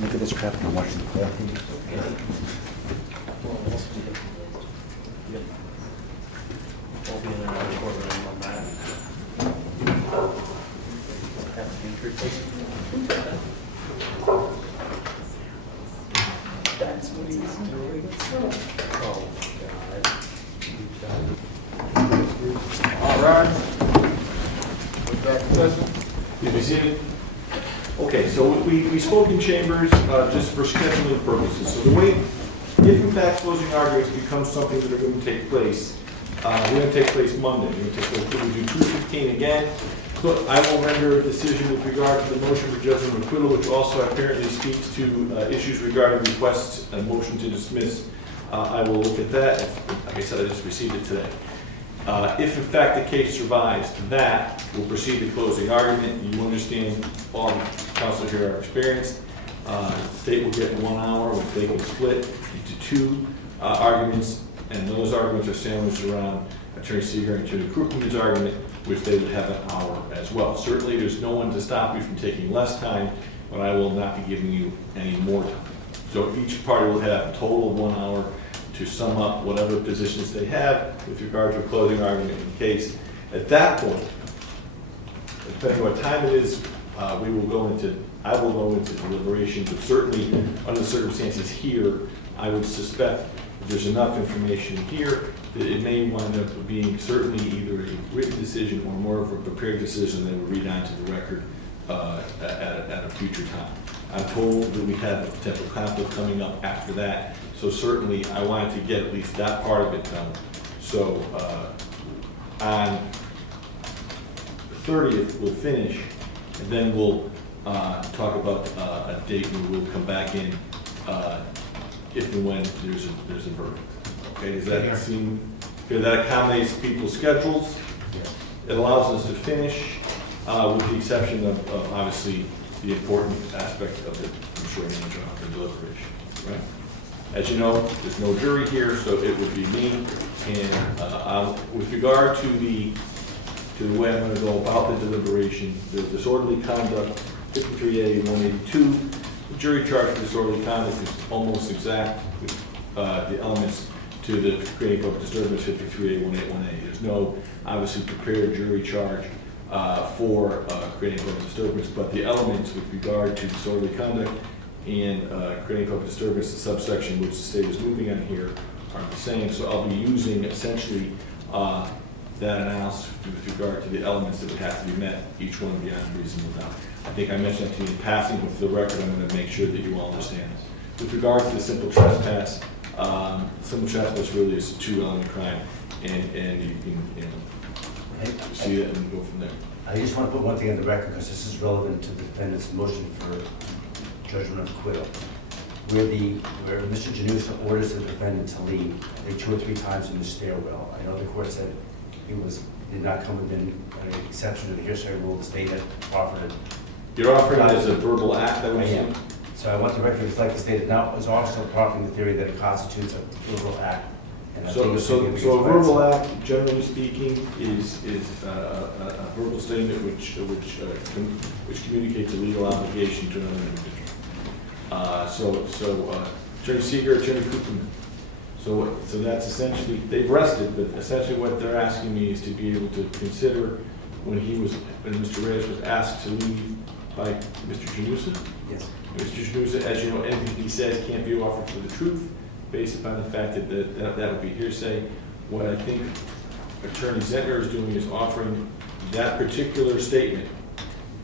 Look at this crap and watch the play. That's what he's doing. All right. You be seated. Okay, so we spoke in chambers just for scheduling purposes. So the way, if in fact closing arguments become something that are going to take place, they're going to take place Monday. We're going to take place, we do 2:15 again. So I will render a decision with regard to the motion for judgment of acquittal, which also apparently speaks to issues regarding requests and motion to dismiss. I will look at that. Like I said, I just received it today. If in fact the case survives that, we'll proceed to closing argument. You understand, all the counsel here are experienced. The state will get 1 hour, which they can split into 2 arguments, and those arguments are sandwiched around Attorney Seeger and Attorney Krupman's argument, which they would have 1 hour as well. Certainly, there's no one to stop you from taking less time, but I will not be giving you any more time. So each party will have a total of 1 hour to sum up whatever positions they have with regard to a closing argument in the case. At that point, depending on what time it is, I will go into deliberation, but certainly under the circumstances here, I would suspect that there's enough information here that it may wind up being certainly either a written decision or more of a prepared decision that will read onto the record at a future time. I'm told that we have a potential conflict coming up after that, so certainly I wanted to get at least that part of it done. So on the 30th, we'll finish, and then we'll talk about a date when we'll come back in if and when there's a verdict. Okay, does that seem fair? That accommodates people's schedules. It allows us to finish with the exception of obviously the important aspect of it, I'm sure, the deliberation, right? As you know, there's no jury here, so it would be me. And with regard to the way I'm going to go about the deliberation, the disorderly conduct, 53A 182, the jury charge for disorderly conduct is almost exact with the elements to the creating public disturbance 53A 181A. There's no obviously prepared jury charge for creating public disturbance, but the elements with regard to disorderly conduct and creating public disturbance, the subsection which the state is moving on here, are the same. So I'll be using essentially that analysis with regard to the elements that would have to be met, each one beyond reasonable doubt. I think I mentioned that to you in passing, but for the record, I'm going to make sure that you all understand this. With regard to the simple trespass really is a two-element crime, and you can see that and go from there. I just want to put one thing on the record, because this is relevant to the defendant's motion for judgment of acquittal. Where Mr. Janusa orders the defendant to leave, I think 2 or 3 times in the stairwell. I know the court said he did not come within an exception to the hearsay rule. The state had offered it. You're offering it as a verbal act, that was it? So I want the record to reflect the state now is also proffering the theory that it constitutes a verbal act. And I think it's So significant a as well. verbal act, generally speaking, is a verbal statement which communicates a legal obligation to another individual. Attorney Seeger, Attorney Cooperman. So that's essentially, they've rested, but essentially what they're asking me is to be able to consider when Mr. Reyes was asked to leave by Mr. Janusa. Yes. Mr. Janusa, as you know, anything he says can't be offered for the truth, based upon the fact that would be hearsay. What I think Attorney Zentner is doing is offering that particular statement,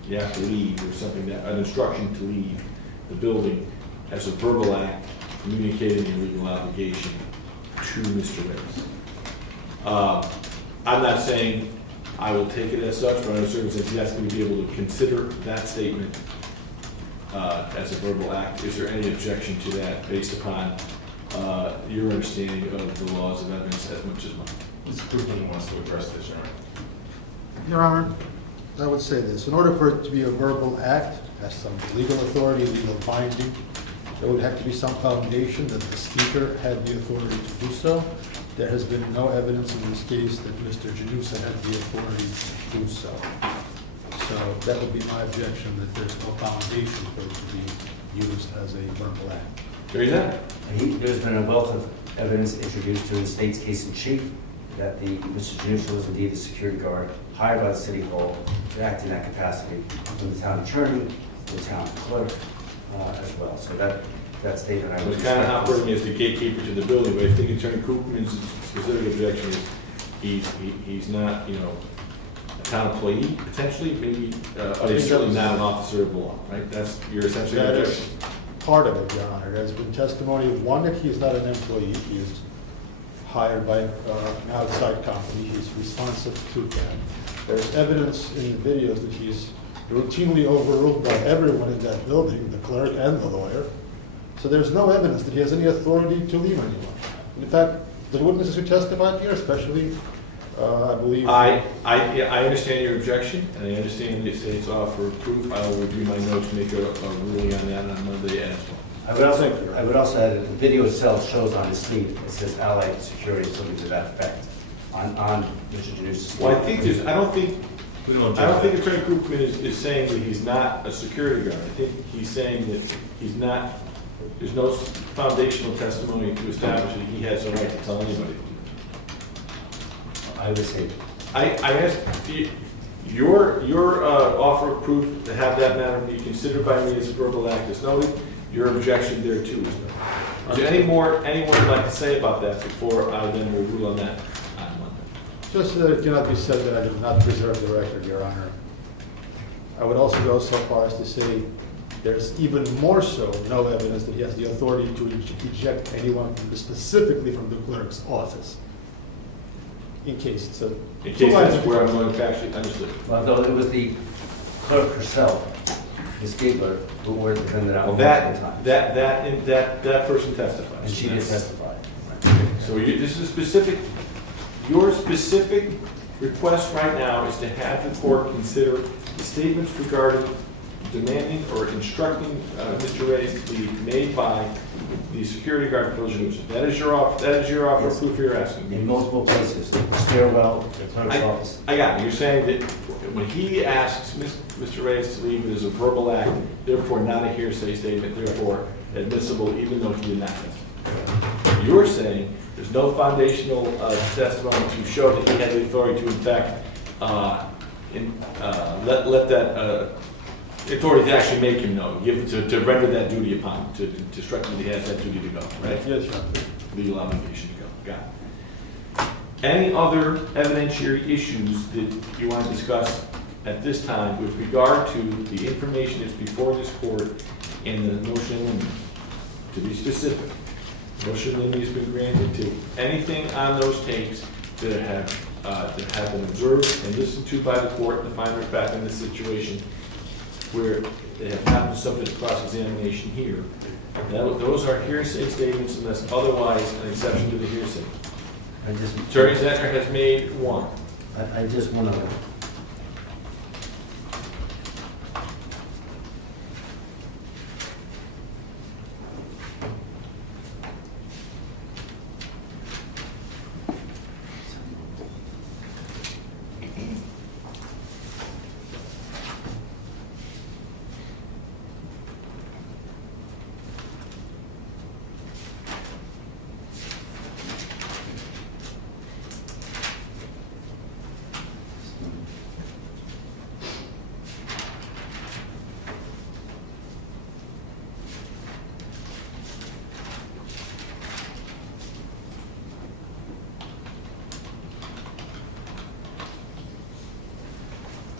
you have to leave, or something, an instruction to leave the building as a verbal act, communicating a legal obligation to Mr. Reyes. I'm not saying I will take it as such, but under circumstances, he's asking me to be able to consider that statement as a verbal act. Is there any objection to that based upon your understanding of the laws of evidence as much as mine? Mr. Cooperman wants to address this, Your Honor. Your Honor, I would say this. In order for it to be a verbal act, it has some legal authority, legal binding. There would have to be some foundation that the speaker had the authority to do so. There has been no evidence in this case that Mr. Janusa had the authority to do so. So that would be my objection, that there's no foundation for it to be used as a verbal act. There's been a wealth of evidence introduced to the state's case in chief that Mr. Janusa was indeed the security guard hired by the City Hall to act in that capacity, from the town attorney, the town clerk as well. So that statement I would was kind of operating as the gatekeeper to the building, but I think Attorney Cooperman's specific objection is he's not, a town employee, potentially, maybe, but he's certainly not an officer of the law, right? That's your essential That objection. is part of it, Your Honor. There's been testimony of one, that he is not an employee. He is hired by an outside company. He's responsive to them. There's evidence in the videos that he's routinely overruled by everyone in that building, the clerk and the lawyer. So there's no evidence that he has any authority to leave anyone. In fact, the witnesses who testified here, especially, I believe... I understand your objection, and I understand the state's offer of proof. I will review my notes, make a ruling on that on Monday as well. I would also add that the video itself shows on his sleeve, it says Allied Security, something to that effect, on Mr. Janusa's. Well, I don't think Attorney Cooperman is saying that he's not a security guard. I think he's saying that he's not There's no foundational testimony to establish that he has the right to tell anybody. I would say, I asked, your offer of proof to have that matter be considered by me as a verbal act is noted. Your objection there too is noted. Is there anyone would like to say about that before I then will rule on that on Monday? Just that it cannot be said that I did not preserve the record, Your Honor. I would also go so far as to say there's even more so no evidence that he has the authority to eject anyone specifically from the clerk's office. In case it's a... In case that's where I'm going to actually understood. well, though it was the clerk herself, Ms. Gabler, who were defended out Well, multiple times. that person testifies. And she did testify. So this is specific, your specific request right now is to have the court consider the statements regarding demanding or instructing Mr. Reyes to be made by the security guard for Janusa. That is your offer of proof you're asking. In multiple places, the stairwell, the clerk's office. I got it. You're saying that when he asks Mr. Reyes to leave, it is a verbal act, therefore not a hearsay statement, therefore admissible even though he did not testify. You're saying there's no foundational testimony to show that he had the authority to in fact let that authority to actually make him know, to render that duty upon him, to instruct him that he has that duty to go, right? Yes, Your Honor. Legal obligation to go. Got it. Any other evidentiary issues that you want to discuss at this time with regard to the information that's before this court and the motion in limine? To be specific, motion in limine has been granted to anything on those tapes that have been observed and listened to by the court, the finder of fact in this situation, where they have not been subject to cross-examination here. Those are hearsay statements unless otherwise an exception to the hearsay. Attorney Zentner has made one. I just want to...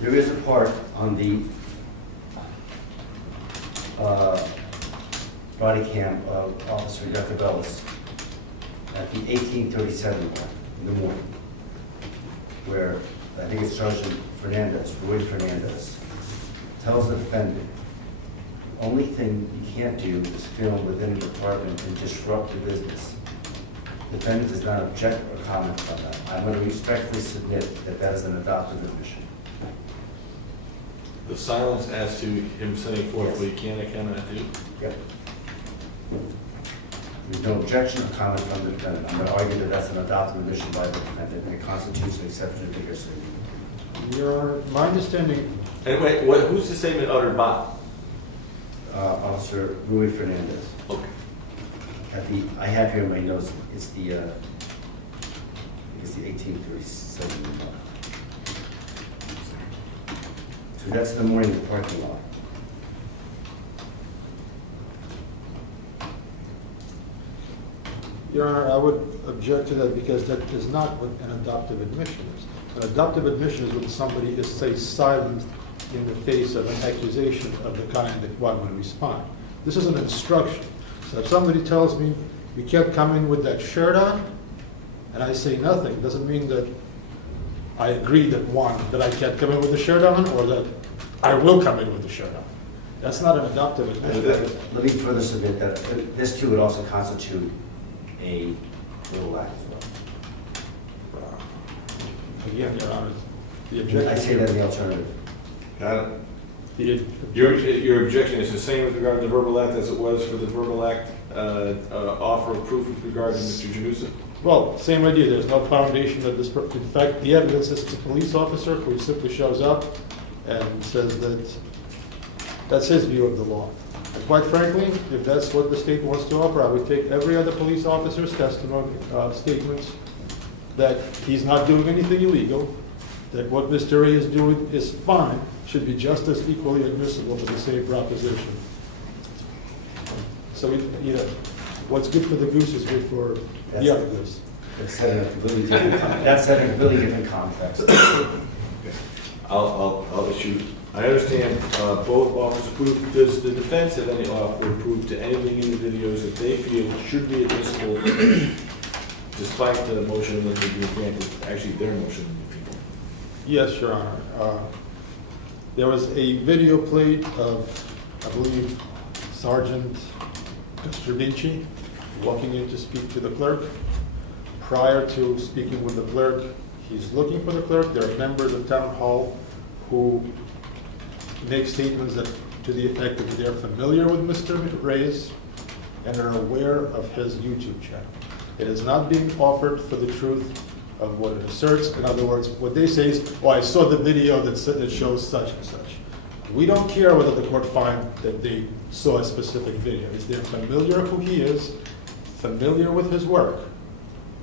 There is a part on the body cam of Officer Yacobellis at the 1837 mark in the morning, where I think it's Sergeant Fernandez, Roy Fernandez, tells the defendant, the only thing you can't do is film within the department and disrupt the business. The defendant does not object or comment on that. I'm going to respectfully submit that that is an adopted admission. The silence as to him saying forth what he can and cannot do. Yep. There's no objection or comment from the defendant. I'm going to argue that that's an adopted admission by the defendant and it constitutes an exception to hearsay. Your Honor, my understanding... And wait, who's the statement uttered by? Officer Rui Fernandez. Okay. I have here in my notes, it's the 1837 mark. So that's the morning in the parking lot. Your Honor, I would object to that because that is not what an adoptive admission is. An adoptive admission is when somebody is, say, silent in the face of an accusation of the kind that one would respond. This is an instruction. So if somebody tells me, you can't come in with that shirt on, and I say nothing, it doesn't mean that I agree that I can't come in with the shirt on, or that I will come in with the shirt on. That's not an adoptive admission. Let me further submit that this too would also constitute a little act as well. Again, Your Honor, the objection... I say that in the alternative. Got it. Your objection is the same with regard to the verbal act as it was for the verbal act offer of proof with regard to Mr. Janusa? Well, same idea. There's no foundation that this... In fact, the evidence is it's a police officer who simply shows up and says that that's his view of the law. And quite frankly, if that's what the state wants to offer, I would take every other police officer's testimony, statements that he's not doing anything illegal, that what Mr. Ray is doing is fine, should be just as equally admissible for the same proposition. So, you know, what's good for the goose is good for the other goose. That's set in a completely different context. I'll issue, I understand both offers of proof. Does the defense have any offer of proof to anything in the videos that they feel should be admissible despite the motion that they're being granted, actually their motion? Yes, Your Honor. There was a video played of, I believe, Sergeant Strabinci walking in to speak to the clerk. Prior to speaking with the clerk, he's looking for the clerk. There are members of town hall who make statements that, to the effect that they're familiar with Mr. Reyes and are aware of his YouTube channel. It is not being offered for the truth of what it asserts. In other words, what they say is, oh, I saw the video that shows such and such. We don't care whether the court finds that they saw a specific video. Is they're familiar who he is, familiar with his work.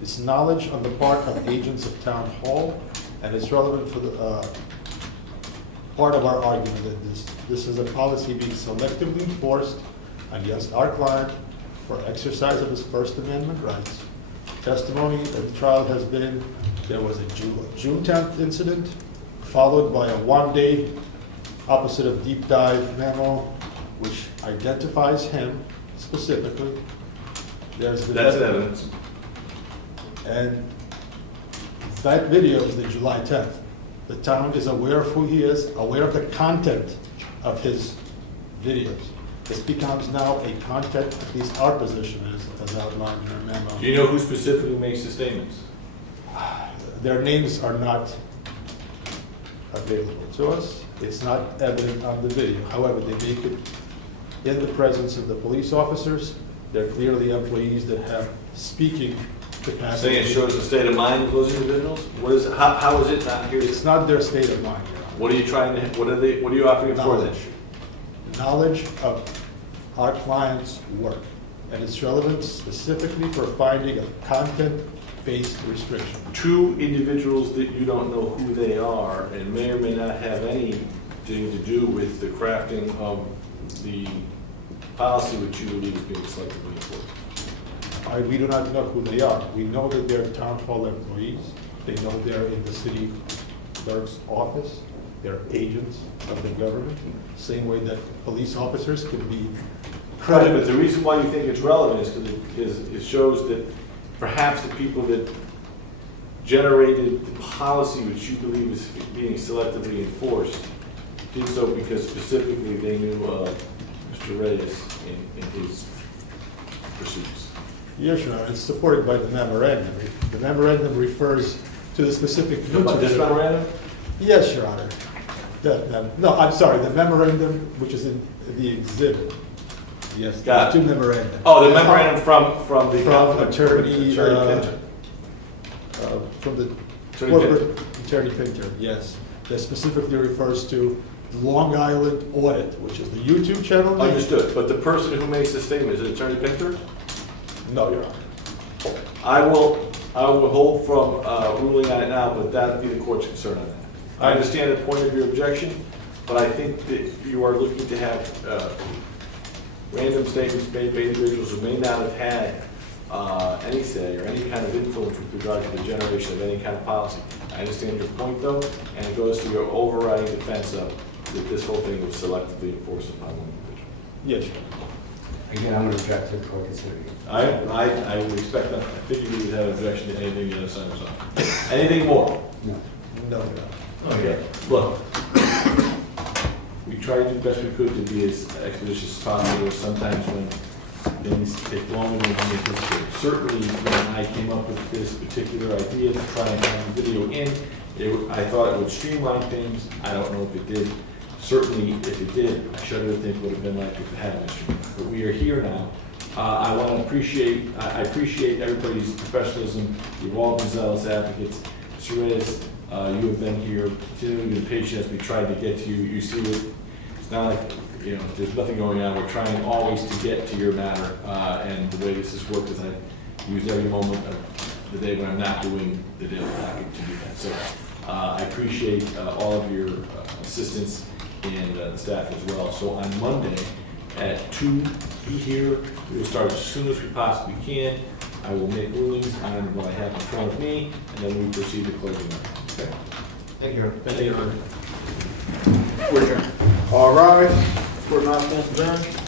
It's knowledge on the part of agents of town hall, and it's relevant for the part of our argument that this is a policy being selectively enforced against our client for exercise of his First Amendment rights. Testimony at the trial has been there was a June 10th incident followed by a one-day opposite of deep dive memo which identifies him specifically. That's evidence. And that video is the July 10th. The town is aware of who he is, aware of the content of his videos. This becomes now a content, at least our position is, as outlined in our memo. Do you know who specifically makes the statements? Their names are not available to us. It's not evident on the video. However, they make it in the presence of the police officers. They're clearly employees that have speaking capacity. Saying it shows the state of mind of those individuals? What is, how is it not here? It's not their state of mind, Your Honor. What are you trying to, what are you offering for Knowledge. this? Knowledge of our client's work. And it's relevant specifically for finding a content-based restriction. Two individuals that you don't know who they are and may or may not have anything to do with the crafting of the policy which you believe is being selectively enforced. We do not know who they are. We know that they're town hall employees. They know they're in the city clerk's office. They're agents of the government. Same way that police officers can be credited. But the reason why you think it's relevant is because it shows that perhaps the people that generated the policy which you believe is being selectively enforced did so because specifically they knew Mr. Reyes in his pursuits. Yes, Your Honor, it's supported by the memorandum. The memorandum refers to the specific. About this memorandum? Yes, Your Honor. No, I'm sorry, the memorandum which is in the exhibit. Yes, Got there's two memorandums. Oh, the memorandum from the attorney, Pinter. from the Attorney corporate attorney Pinter, yes. That specifically refers to Long Island Audit, which is the YouTube channel name. Understood, but the person who makes the statement, is it Attorney Pinter? No, Your Honor. I will hold from ruling on it now, but that would be the court's concern on that. I understand the point of your objection, but I think that you are looking to have random statements made by individuals who may not have had any say or any kind of influence with regard to the generation of any kind of policy. I understand your point though, and it goes to your overriding defense of that this whole thing was selectively enforced upon one individual. Yes, Your Honor. Again, I'm going to object to the court considering it. I would expect that. I figured you would have an objection to anything the other side was on. Anything more? No. No, Your Honor. Okay, look, we tried to do the best we could to be as expeditious as possible. Sometimes when things take longer than we anticipated. Certainly when I came up with this particular idea to try and have the video in, I thought it would streamline things. I don't know if it did. Certainly if it did, I shudder to think what it would have been like if it hadn't been streamlined. But we are here now. I want to appreciate everybody's professionalism. You've all been zealous advocates. Mr. Reyes, you have been here too. You've been patient as we tried to get to you. You see what It's not like, you know, there's nothing going on. We're trying always to get to your matter. And the way this has worked is I use every moment of the day when I'm not doing the daily docket to do that. So I appreciate all of your assistance and the staff as well. So on Monday at 2, be here. We will start as soon as we possibly can. I will make rulings on what I have in front of me, and then we proceed to closing. Okay? Thank you. Thank you. All right. Court now stands adjourned.